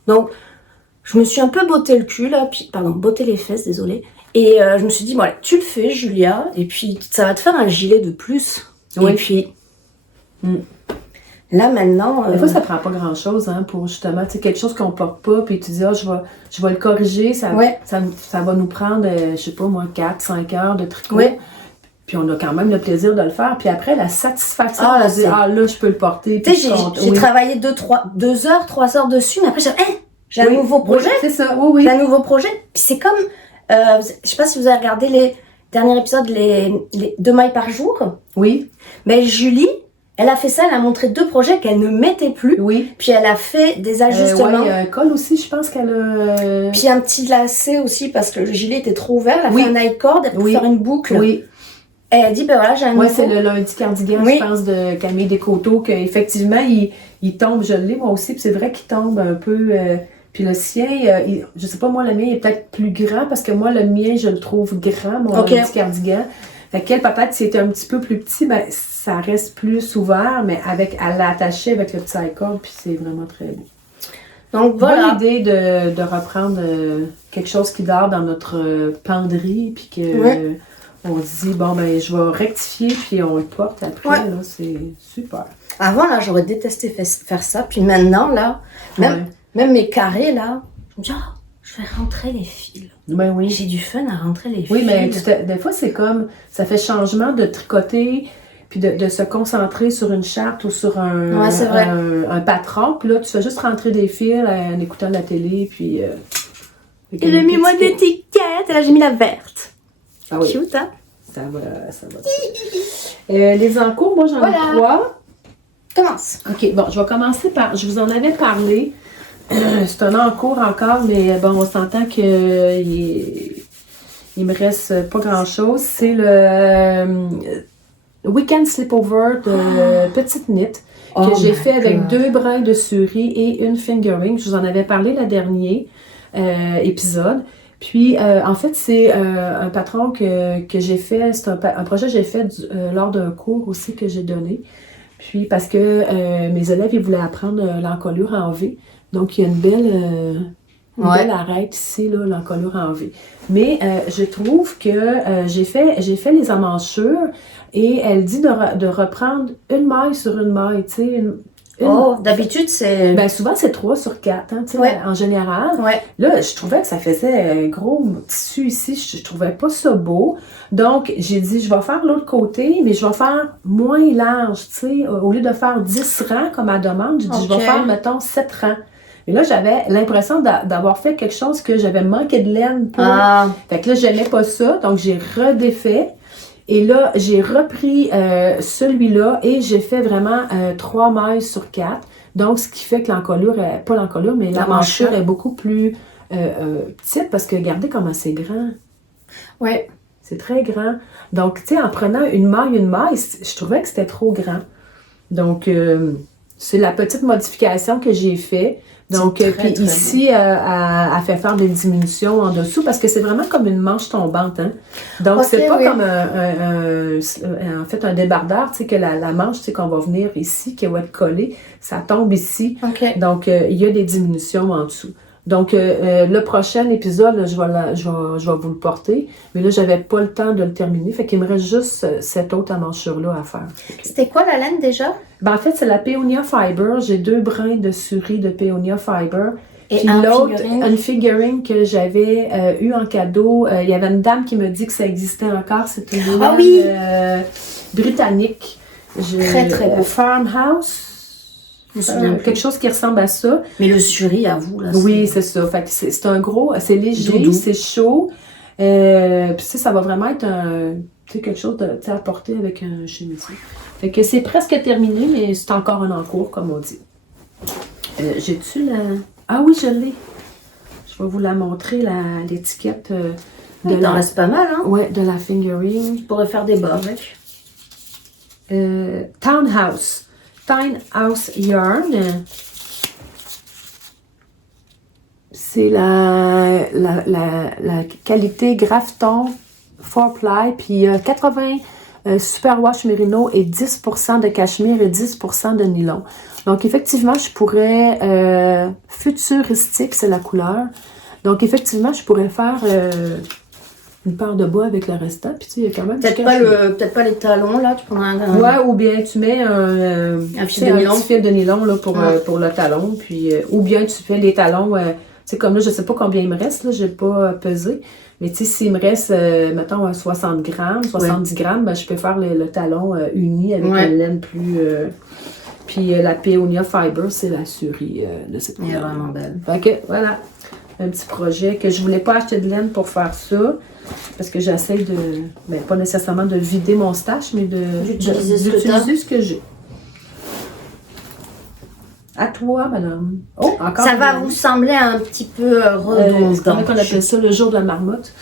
Donc, je me suis un peu botté le cul là, puis botté les fesses, désolée. Et je me suis dit, bon, allez, tu le fais, Julia, et puis ça va te faire un gilet de plus. Oui. Et puis, Mm. là maintenant. Des fois, ça prend pas grand-chose, hein, pour justement, tu sais, quelque chose qu'on porte pas, puis tu dis, ah, je vais le corriger, Ouais. ça va nous prendre, je sais pas, moi, 4-5 heures de tricot. Ouais. Puis on a quand même le plaisir de le faire. Puis après, la satisfaction Ah, là, de dire, c'est- ah, là, je peux le porter. Tu puis sais, je compte. j'ai Oui. travaillé 2 heures, 3 heures dessus, mais après, j'ai un Oui. nouveau projet. Oui, c'est ça, oui, oui. J'ai un nouveau projet. Puis c'est comme, je sais pas si vous avez regardé les derniers épisodes, les 2 mailles par jour. Oui, Mais Julie, Elle a fait ça, elle a montré 2 projets qu'elle ne mettait plus. Oui. Puis elle a fait des ajustements. Ouais, un col aussi, je pense qu'elle a... Puis un petit lacet aussi parce que le gilet était trop ouvert. Elle a Oui. fait un high cord, elle peut Oui. faire une boucle. Oui. Et elle dit, ben voilà, j'ai un Ouais, nouveau. c'est le lundi cardigan, Oui. je pense, de Camille Descoteaux, qu'effectivement, il tombe, je l'ai moi aussi, puis c'est vrai qu'il tombe un peu... puis le sien, je sais pas, moi, le mien est peut-être plus grand, parce que moi, le mien, je le trouve grand, mon Ok. lundi cardigan. Fait qu'elle, peut-être, si c'était un petit peu plus petit, ben, ça reste plus ouvert, mais elle l'a attaché avec le petit high-cord, puis c'est vraiment très beau. Donc voilà. Bonne idée de reprendre quelque chose qui dort dans notre penderie, puis que Ouais. on se dit, bon, ben, je vais rectifier, puis on le porte après, Ouais. là, c'est super. Avant, là, j'aurais détesté faire ça. Puis maintenant, là, même mes carrés, là, je me dis, ah, je vais rentrer les fils. Ben oui. J'ai du fun à rentrer les Oui, fils. mais des fois, c'est comme, ça fait changement de tricoter, puis de se concentrer sur une charte ou sur Ouais, c'est vrai. un patron, puis là, tu fais juste rentrer des fils en écoutant la télé, puis... Et j'ai mis moi des étiquettes. Et là, j'ai mis la verte. Ah oui, Cute, hein? ça va. Les encours, moi, j'en ai 3. Commence. OK, bon, je vais commencer par... Je vous en avais parlé. C'est un encours encore, mais bon, on s'entend que il me reste pas grand-chose. C'est le Weekend Sleepover de Petite Knit que j'ai fait avec 2 brins de surie et une fingering. Je vous en avais parlé le dernier épisode. Puis, en fait, c'est un patron que j'ai fait, c'est un projet que j'ai fait lors d'un cours aussi que j'ai donné. Puis, parce que mes élèves, ils voulaient apprendre l'encolure en V. Donc, il y a une belle arête ici, là, l'encolure en V. Mais je trouve que j'ai fait les emmanchures et elle dit de reprendre une maille sur une maille, tu sais. Oh, d'habitude, c'est... Ben souvent, c'est 3 sur 4, hein, tu sais, Ouais. en général. Ouais. Là, je trouvais que ça faisait un gros tissu ici. Je trouvais pas ça beau. Donc, j'ai dit, je vais faire l'autre côté, mais je vais faire moins large, tu sais. Au lieu de faire 10 rangs, comme elle demande, j'ai dit, je vais faire, mettons, 7 rangs. Et là, j'avais l'impression d'avoir fait quelque chose que j'avais manqué de laine pour. Ah. Fait que là, j'aimais pas ça. Donc, j'ai redéfait. Et là, j'ai repris celui-là et j'ai fait vraiment 3 mailles sur 4. Donc, ce qui fait que l'encolure, pas l'encolure, mais la manchure est beaucoup plus petite parce que regardez comment c'est grand. Ouais. C'est très grand. Donc, tu sais, en prenant une maille, je trouvais que c'était trop grand. Donc, c'est la petite modification que j'ai fait. Donc, puis ici, elle fait faire des diminutions en dessous parce que c'est vraiment comme une manche tombante. Hein? Donc, c'est pas comme en fait, un débardeur, tu sais, que la manche, tu sais, qu'on va venir ici, qui va être collée, ça tombe ici. Okay. Donc, il y a des diminutions en dessous. Donc, le prochain épisode, là, je vais vous le porter. Mais là, j'avais pas le temps de le terminer. Fait qu'il me reste juste cette autre manchure-là à faire. C'était quoi la laine déjà? Ben, en fait, c'est la Peonia Fiber. J'ai 2 brins de surie de Peonia Fiber. Et puis l'autre, une figurine que j'avais eu en cadeau. Il y avait une dame qui me dit que ça existait encore. C'était une laine britannique. Très, très beau. Farmhouse. Quelque chose qui ressemble à ça. Mais le suri, à vous, là. Oui, c'est ça. Fait que c'est un gros, c'est léger, doudou. c'est chaud. Puis ça va vraiment être quelque chose à porter avec un chemisier. Fait que c'est presque terminé, mais c'est encore un encours, comme on dit. J'ai-tu la... Ah oui, je l'ai. Je vais vous la montrer, l'étiquette de la... C'est pas mal, hein? Ouais, de la fingering. Tu pourrais faire des bas avec. Townhouse Yarn. C'est la qualité Grafton 4-ply, puis 80 superwash mérino et 10% de cachemire et 10% de nylon. Donc, effectivement, je pourrais... futuristique, c'est la couleur. Donc, effectivement, je pourrais faire une paire de bas avec le restant. Puis, tu sais, il y a quand même... Peut-être pas les talons, là. Tu prends un... Ouais, ou bien tu mets un petit fil de nylon là, pour le talon. Puis, ou bien tu fais les talons... tu sais, comme là, je sais pas combien il me reste. Là, j'ai pas pesé. Mais tu sais, s'il me reste, mettons, 60 grammes, 70 grammes, ben, je peux faire le talon uni avec une laine plus... Puis la Peonia Fiber, c'est la surie de cette couleur. Elle est vraiment belle. Fait que, voilà, un petit projet que je voulais pas acheter de laine pour faire ça. Parce que j'essaie de, pas nécessairement de vider mon stash, mais d'utiliser ce que j'ai. À toi, madame. Oh, encore. Ça va vous sembler un petit peu redondant. Comment on appelle ça, le jour de la marmotte?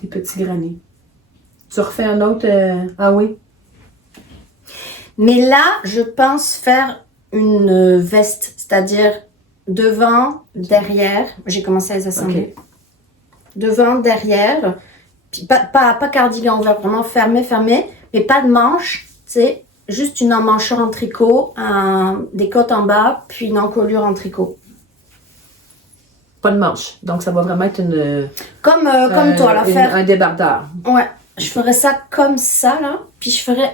Des petits granits. Tu refais un autre... Ah oui? Mais là, je pense faire une veste, c'est-à-dire devant, derrière. J'ai commencé à les assembler. Ok. Devant, derrière. Puis pas cardigan, on va vraiment fermer, mais pas de manche, tu sais, juste une emmanchure en tricot, des côtes en bas, puis une encolure en tricot. Pas de manche. Donc, ça va vraiment être une... Comme toi, là, faire... Un débardeur. Ouais, je ferais ça comme ça, là, puis je ferais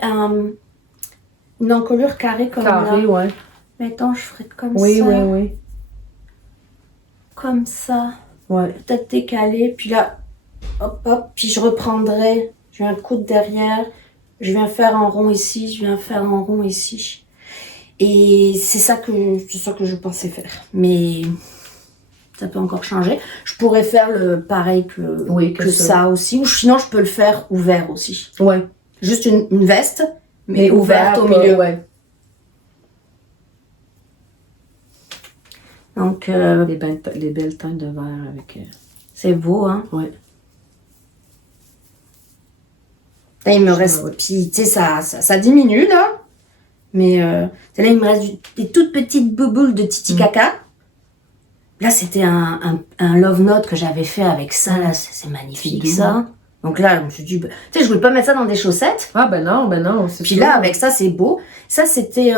une encolure carrée comme Carré, là. ouais. Mettons, je ferais comme Oui, ça. oui, oui. Comme ça. Ouais. Peut-être décalé, puis là, hop, hop, puis je reprendrai, je viens coudre derrière, je viens faire un rond ici, je viens faire un rond ici. Et c'est ça que je pensais faire. Mais ça peut encore changer. Je pourrais faire le pareil que ça aussi, ou sinon je peux le faire ouvert aussi. Ouais. Juste une veste, mais ouverte au milieu. Ouais. Donc, Les belles teintes de verre avec... c'est beau, hein? Ouais. Là, il me reste... ouais. Puis, tu sais, ça diminue, là. Mais là, il me reste des toutes petites bouboules de Titi Caca. Là, c'était un love note que j'avais fait avec ça, là. C'est magnifique, C'est doux, ça. hein. Donc là, je me suis dit... tu sais, je voulais pas mettre ça dans des chaussettes. Ah, ben non. Puis là, avec ça, c'est beau. Ça, c'était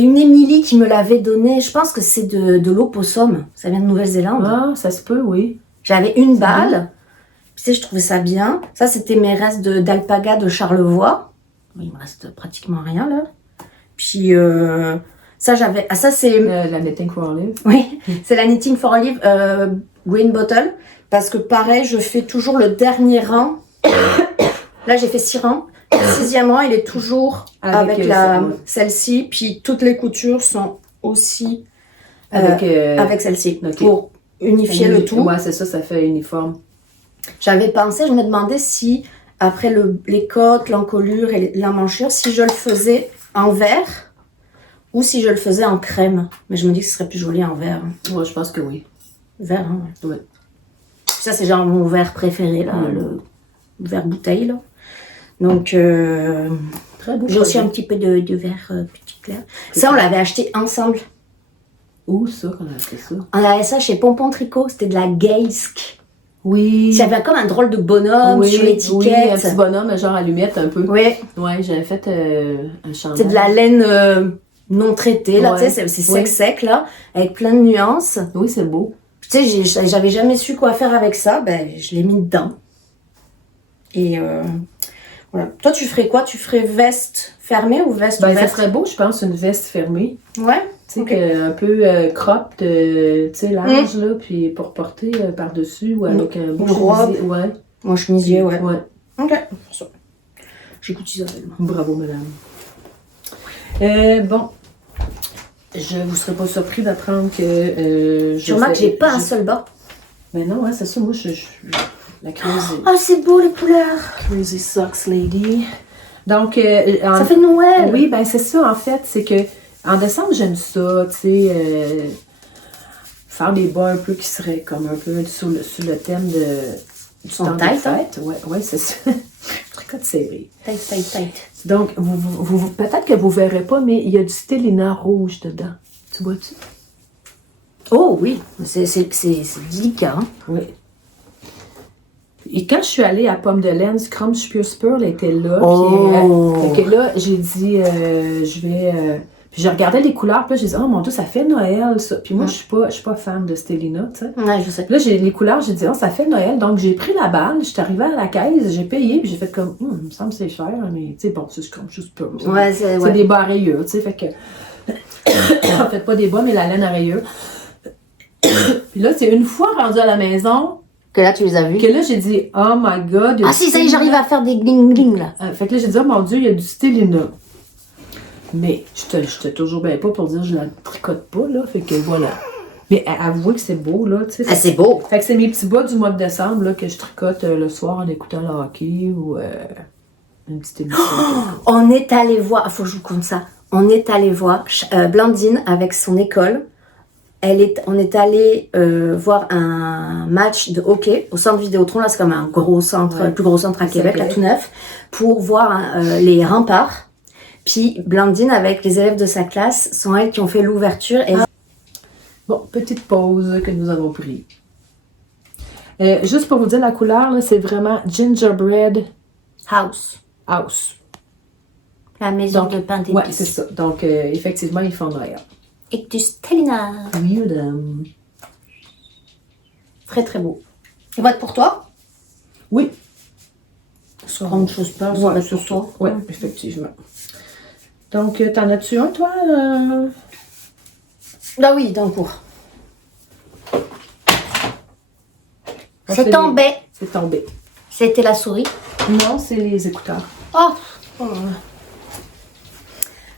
une Émilie qui me l'avait donné. Je pense que c'est de l'opossum. Ça vient de Nouvelle-Zélande. Ah, ça se peut, oui. J'avais une balle. Puis, tu sais, je trouvais ça bien. Ça, c'était mes restes d'alpaga de Charlevoix. Il me reste pratiquement rien, là. Puis, ça, j'avais... Ah, ça, c'est... La Knitting for Olive. Oui, c'est la Knitting for Olive Green Bottle. Parce que, pareil, je fais toujours le dernier rang. Là, j'ai fait 6 rangs. Le 6e rang, il est toujours avec celle-ci. Puis, toutes les coutures sont aussi avec celle-ci. Okay. Pour unifier le tout. Ouais, c'est ça, ça fait uniforme. J'avais pensé, je me demandais si, après les côtes, l'encolure et l'emmanchure, si je le faisais en vert ou si je le faisais en crème. Mais je me dis que ce serait plus joli en vert. Ouais, je pense que oui. Vert, hein? Ouais. Ça, c'est genre mon vert préféré, là, le vert bouteille, là. Donc, très beau. J'ai aussi un petit peu de vert petit clair. Ça, on l'avait acheté ensemble. Où ça, qu'on a acheté ça? On avait ça chez Pompon Tricot, c'était de la Gaysk. Oui. Ça avait comme un drôle de bonhomme sur l'étiquette. Oui, un petit bonhomme, genre allumette un peu. Oui. Ouais, j'avais fait un chandail. C'est de la laine non traitée, là, tu sais, c'est sec, là, avec plein de nuances. Oui, c'est beau. Tu sais, j'avais jamais su quoi faire avec ça, ben, je l'ai mis dedans. Et voilà. Toi, tu ferais quoi? Tu ferais veste fermée ou veste ouverte? Ça serait beau, je pense, une veste fermée. Ouais. Tu sais, un peu cropped, tu sais, large, là, puis pour porter par-dessus ou avec un beau robe. Ouais. Mon chemisier, ouais. Ok. J'écoute Isabelle. Bravo, madame. Bon. Je vous serais pas surpris d'apprendre que... je remarque que j'ai pas un seul bas. Mais non, hein, c'est ça, moi, la crazy. Ah, c'est beau, les couleurs. Crazy Socks Lady. Donc... ça fait Noël. Oui, ben c'est ça, en fait, c'est que en décembre, j'aime ça, tu sais, faire des bas un peu qui seraient comme un peu sur le thème du temps de fête. Ouais, c'est ça. Tricote serré. Tight. Donc, peut-être que vous ne verrez pas, mais il y a du Stellina rouge dedans. Tu vois-tu? Oh oui, c'est délicat. Hein? Oui. Et quand je suis allée à Pomme de Laine, Scrum Spur, elle était là. Oh. Puis là, j'ai dit, je vais... Puis je regardais les couleurs, puis là, j'ai dit, oh mon Dieu, ça fait Noël, ça. Puis moi, je suis pas fan de Stellina, tu sais. Ouais, je sais. Puis là, les couleurs, j'ai dit, oh, ça fait Noël. Donc, j'ai pris la balle, j'étais arrivée à la caisse, j'ai payé, puis j'ai fait comme, il me semble que c'est cher, mais tu sais, bon, c'est Scrum Spur. Ouais, c'est des bas à rayures, tu sais, fait que... en fait, pas des bas, mais la laine à rayures. Puis là, c'est une fois rendue à la maison... Que là, tu les as vus. Que là, j'ai dit, oh my God. Ah si, ça y est, j'arrive à faire des gling-gling, là. Fait que là, j'ai dit, oh mon Dieu, il y a du Stellina. Mais j'étais toujours bien pas pour dire que je la tricote pas, là. Fait que voilà. Mais avouez que c'est beau, là. Tu sais, c'est beau. Fait que c'est mes petits bas du mois de décembre, là, que je tricote le soir en écoutant le hockey ou une petite émission. On est allé voir, faut que je vous compte ça. on est allé voir Blandine avec son école. On est allé voir un match de hockey au centre Vidéotron. Là, c'est comme un gros centre, le plus gros centre à Québec, là, tout neuf, pour voir les remparts. Puis Blandine, avec les élèves de sa classe, sont elles qui ont fait l'ouverture. Et... Bon, petite pause que nous avons prise. Juste pour vous dire, la couleur, là, c'est vraiment Gingerbread House. La maison de pain d'épices. Oui, c'est ça. Donc, effectivement, ils font Noël. Et du Stellina. Oui, madame. Très, très beau. Ça va être pour toi? Oui. Grande chose pas, ça va être pour toi. Oui, effectivement. Donc, t'en as-tu un, toi? Ah oui, d'un coup. C'est tombé. C'est tombé. C'était la souris. Non, c'est les écouteurs. Oh!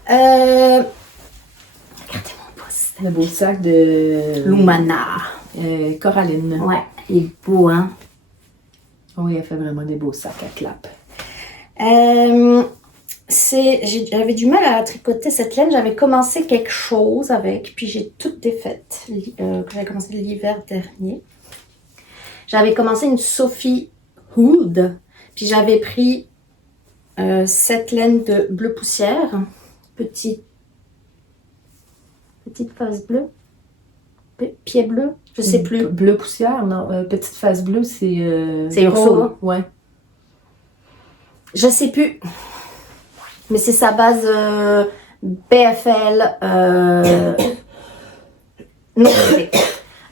Regardez mon poste. Le beau sac de... Lumana. Coraline. Ouais, il est beau, hein? Oui, elle fait vraiment des beaux sacs à clap. J'avais du mal à tricoter cette laine. J'avais commencé quelque chose avec, puis j'ai tout défait. Que j'avais commencé l'hiver dernier. J'avais commencé une Sophie Hood, puis j'avais pris cette laine de bleu poussière, petite face bleue, pied bleu, je sais plus. Bleu poussière, non. Petite face bleue, c'est... C'est Urso. Ouais. Je sais plus. Mais c'est sa base BFL non,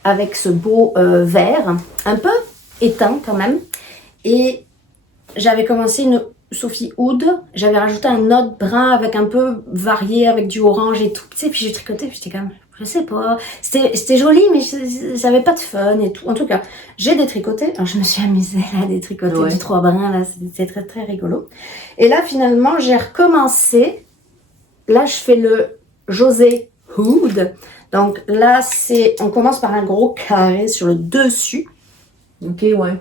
avec ce beau vert, un peu éteint quand même. Et j'avais commencé une Sophie Oud, j'avais rajouté un autre brun avec un peu varié, avec du orange et tout. Tu sais, puis j'ai tricoté, puis j'étais comme, je sais pas. C'était joli, mais j'avais pas de fun et tout. En tout cas, j'ai détricoté. Alors, je me suis amusée à détricoter du 3 brins, là, c'était très très rigolo. Et là, finalement, j'ai recommencé. Là, je fais le José Hood. Donc là, on commence par un gros carré sur le dessus. Ok, ouais.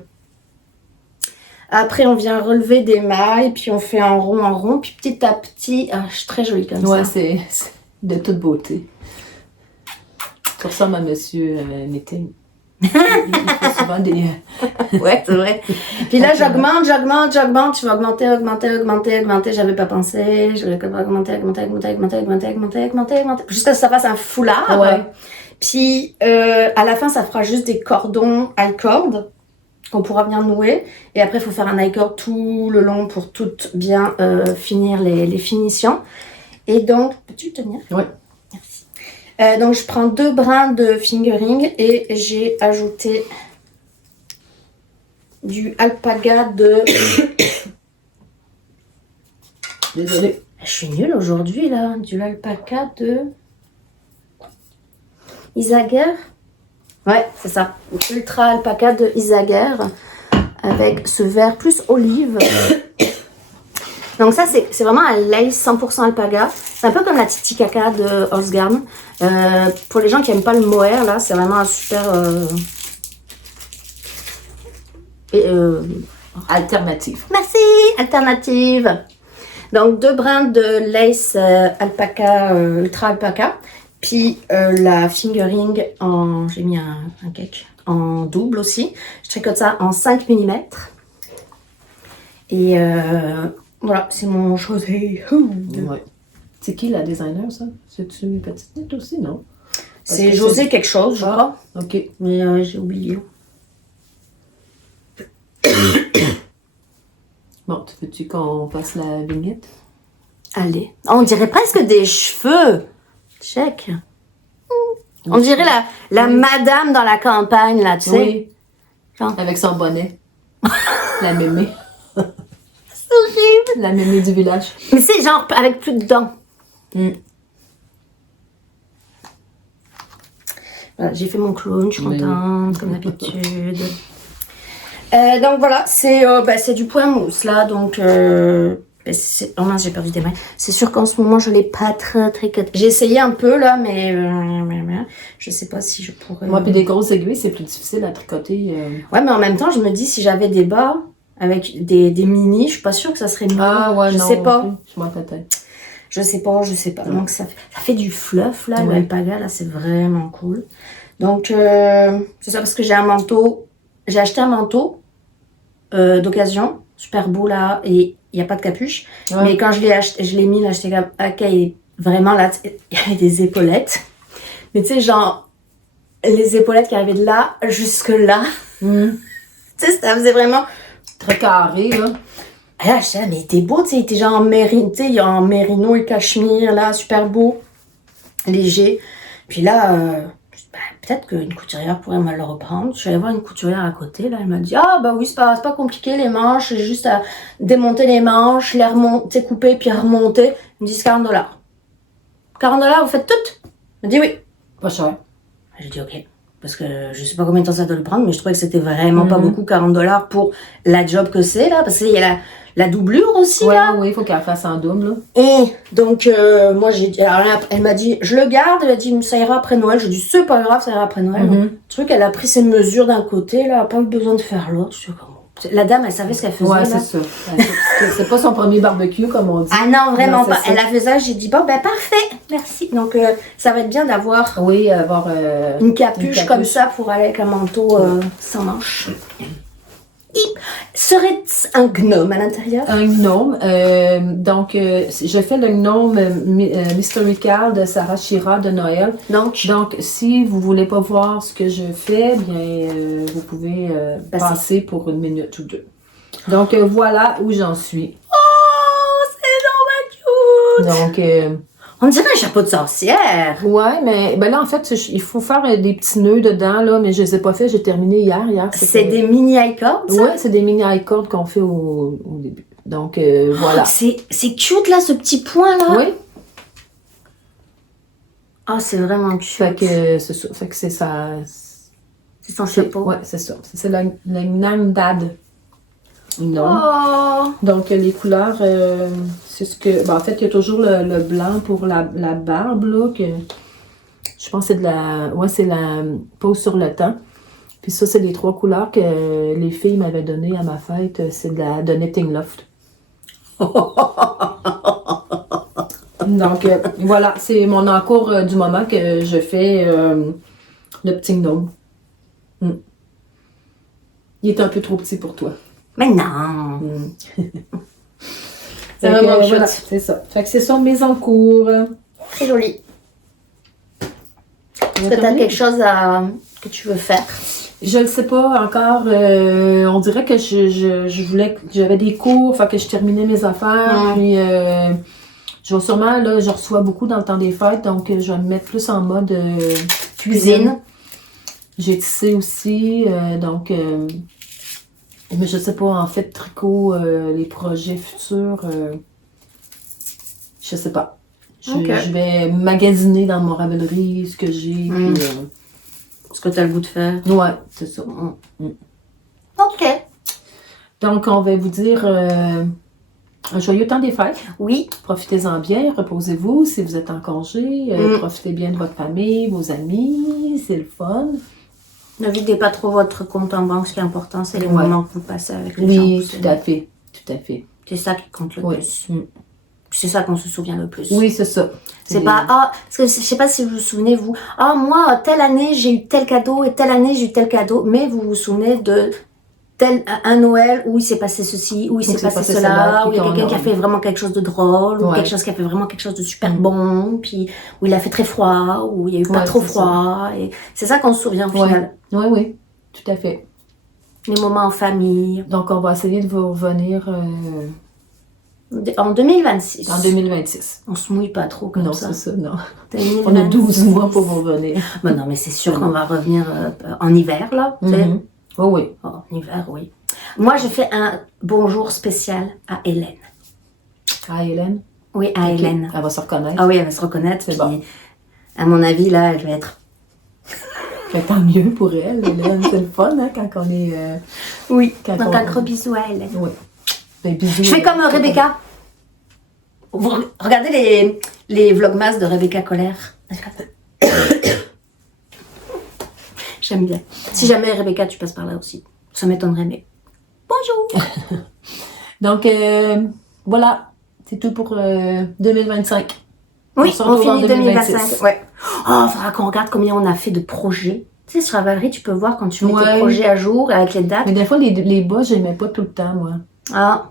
Après, on vient relever des mailles, puis on fait un rond, puis petit à petit, je suis très jolie comme ça. Ouais, c'est de toute beauté. Ça ressemble à Monsieur Knitting. Il fait souvent des... Ouais, c'est vrai. Puis là, j'augmente, je vais augmenter. J'avais pas pensé. Je vais augmenter. Jusqu'à ce que ça fasse un foulard. Ouais. Puis, à la fin, ça fera juste des cordons high cord qu'on pourra venir nouer. Et après, il faut faire un high cord tout le long pour tout bien finir les finitions. Et donc, peux-tu tenir? Oui. Merci. Donc, je prends 2 brins de fingering et j'ai ajouté du alpaga de... Désolée. Je suis nulle aujourd'hui, là. Du alpaga de... Isager. Ouais, c'est ça. Ultra alpaca de Isager avec ce vert plus olive. Donc ça, c'est vraiment un lace 100% alpaga. C'est un peu comme la Titicaca de Osgarn. Pour les gens qui n'aiment pas le mohair, là, c'est vraiment un super... Alternative. Merci, alternative. Donc 2 brins de lace alpaca, ultra alpaca. Puis la fingering j'ai mis un cake en double aussi. Je tricote ça en 5 mm. Et voilà, c'est mon José Hood. Ouais. C'est qui la designer, ça? C'est-tu Petite Knit aussi, non? C'est José quelque chose, je crois. Ok. Mais j'ai oublié. Bon, veux-tu qu'on fasse la vignette? Allez. On dirait presque des cheveux. Check. On dirait la madame dans la campagne, là, tu sais. Oui. Genre. Avec son bonnet. La mémé. C'est horrible. La mémé du village. Mais c'est genre avec plus de dents. Voilà, j'ai fait mon clown, je suis contente, comme d'habitude. Donc voilà, c'est du point mousse, là, donc... oh mince, j'ai perdu des mailles. C'est sûr qu'en ce moment, je l'ai pas très tricoté. J'ai essayé un peu, là, mais je sais pas si je pourrais... Moi, puis des grosses aiguilles, c'est plus difficile à tricoter. Ouais, mais en même temps, je me dis, si j'avais des bas avec des mini, je suis pas sûre que ça serait mieux. Ah ouais, je non. sais pas. Je m'en peut-être. Je sais pas. Donc ça fait du fluff là, l'alpaga là, c'est vraiment cool. Donc c'est ça parce que j'ai acheté un manteau d'occasion, super beau là, et il n'y a pas de capuche. Ouais. Mais quand je l'ai acheté, je l'ai mis là, j'étais comme, ok, vraiment là, il y avait des épaulettes. Mais tu sais, genre, les épaulettes qui arrivaient de là jusque là. Tu sais, ça faisait vraiment... Très carré, là. Et là, je disais, mais il était beau, tu sais, il était genre en mérino, tu sais, il y a en mérino et cachemire, là, super beau, léger. Puis là, peut-être qu'une couturière pourrait me le reprendre. Je suis allée voir une couturière à côté, là, elle m'a dit, ah, bah oui, c'est pas compliqué, les manches, j'ai juste à démonter les manches, les remonter, couper, puis remonter. Ils me disent $40. $40, vous faites toutes? Elle m'a dit oui. Pas cher. J'ai dit ok. Parce que je sais pas combien de temps ça doit le prendre, mais je trouvais que c'était vraiment pas beaucoup, $40 pour la job que c'est, là. Parce qu'il y a la doublure aussi, là. Oui, il faut qu'elle fasse en double, là. Et donc, moi, j'ai dit, alors là, elle m'a dit, je le garde. Elle a dit, ça ira après Noël. Je dis, c'est pas grave, ça ira après Noël. Le truc, elle a pris ses mesures d'un côté, là, elle a pas eu besoin de faire l'autre. Je sais comment. La dame, elle savait ce qu'elle faisait. Ouais, là. c'est ça. C'est pas son premier barbecue, comme on dit. Ah non, vraiment pas. Ça. Elle a fait ça, j'ai dit, bon, ben parfait, merci. Donc, ça va être bien d'avoir une capuche comme ça pour aller avec un manteau sans manches. Serait-ce un gnome à l'intérieur? Un gnome. Donc, je fais le gnome Mystical de Sarah Shira de Noël. Donc, si vous voulez pas voir ce que je fais, bien, vous pouvez passer pour une minute ou deux. Donc, voilà où j'en suis. Oh, c'est normal cute! Donc, on dirait un chapeau de sorcière. Ouais, mais ben là, en fait, il faut faire des petits nœuds dedans, là, mais je les ai pas fait, j'ai terminé hier. C'est des mini high cords, ça? Ouais, c'est des mini high cords qu'on fait au début. Donc, voilà. Oh, c'est cute, là, ce petit point, là. Oui. Ah, c'est vraiment cute. Fait que c'est ça. Fait que c'est ça. C'est son chapeau. Ouais, c'est ça. C'est le Namdad. Non. Oh. Donc, les couleurs, c'est ce que... Ben, en fait, il y a toujours le blanc pour la barbe, là, que je pense que c'est de la... Ouais, c'est la pose sur le temps. Puis ça, c'est les 3 couleurs que les filles m'avaient données à ma fête. C'est de Knitting Loft. Donc, voilà, c'est mon encours du moment que je fais le petit gnome. Il est un peu trop petit pour toi. Mais non! C'est vraiment chouette. Voilà, c'est ça. Fait que c'est ça mes encours. Très joli. Est-ce que tu as quelque chose que tu veux faire? Je ne sais pas encore. On dirait que je voulais que j'avais des cours, fait que je terminais mes affaires. Puis je vais sûrement, là, je reçois beaucoup dans le temps des fêtes, donc je vais me mettre plus en mode cuisine. J'ai tissé aussi, donc... mais je sais pas, en fait, tricot, les projets futurs, je sais pas. Je vais magasiner dans mon rabellerie ce que j'ai. Puis, ce que tu as le goût de faire. Ouais, c'est ça. Ok. Donc, on va vous dire un joyeux temps des fêtes. Oui. Profitez-en bien, reposez-vous si vous êtes en congé. Profitez bien de votre famille, vos amis, c'est le fun. Ne videz pas trop votre compte en banque, ce qui est important, c'est les moments que vous passez avec les gens. Oui, tout à fait. Tout à fait. C'est ça qui compte le plus. C'est ça qu'on se souvient le plus. Oui, c'est ça. C'est pas, parce que je sais pas si vous vous souvenez, vous, moi, telle année, j'ai eu tel cadeau et telle année, j'ai eu tel cadeau, mais vous vous souvenez de un Noël où il s'est passé ceci, où il s'est passé cela, où il y a quelqu'un qui a fait vraiment quelque chose de drôle, ou quelque chose qui a fait vraiment quelque chose de super bon, puis où il a fait très froid, où il y a eu pas trop froid, et c'est ça qu'on se souvient au final. Oui, tout à fait. Les moments en famille. Donc, on va essayer de vous revenir en 2026. En 2026. On se mouille pas trop comme ça. Non, c'est ça, non. 2026. On a 12 mois pour vous revenir. Ben non, mais c'est sûr qu'on va revenir en hiver, là. Oh, oui. Oh, en hiver, oui. Moi, je fais un bonjour spécial à Hélène. À Hélène? Oui, à Hélène. Elle va se reconnaître. Ah oui, elle va se reconnaître. C'est bon. À mon avis, là, elle va être... Tant mieux pour elle, Hélène. C'est le fun, hein, quand on est... Oui, donc un gros bisou à Hélène. Oui. Ben, bisous. Je fais comme Rebecca. Vous regardez les vlogmas de Rebecca Colère. J'aime bien. Si jamais Rebecca, tu passes par là aussi. Ça m'étonnerait, mais... Bonjour. Donc, voilà. C'est tout pour 2025. Oui, se on retrouve en finit 2025. 2026. Ouais. Oh, faudra qu'on regarde combien on a fait de projets. Tu sais, sur Ravelry, tu peux voir quand tu mets tes Ouais. projets à jour avec les dates. Mais des fois, les bas, j'aimais pas tout le temps, moi. Ah.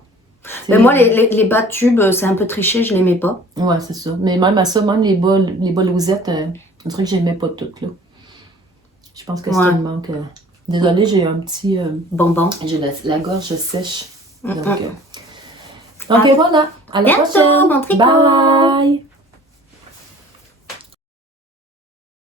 C'est- Mais moi, les bas de tubes, c'est un peu triché, je l'aimais pas. Ouais, c'est ça. Mais même à ça, même les bas lousettes, on dirait que j'aimais pas toutes, là. Je pense que c'est Ouais. un manque. Désolée, j'ai un petit... Bonbon. j'ai la gorge sèche. Donc, Ah. et voilà. À la Bientôt, prochaine. bon tricot. Bye!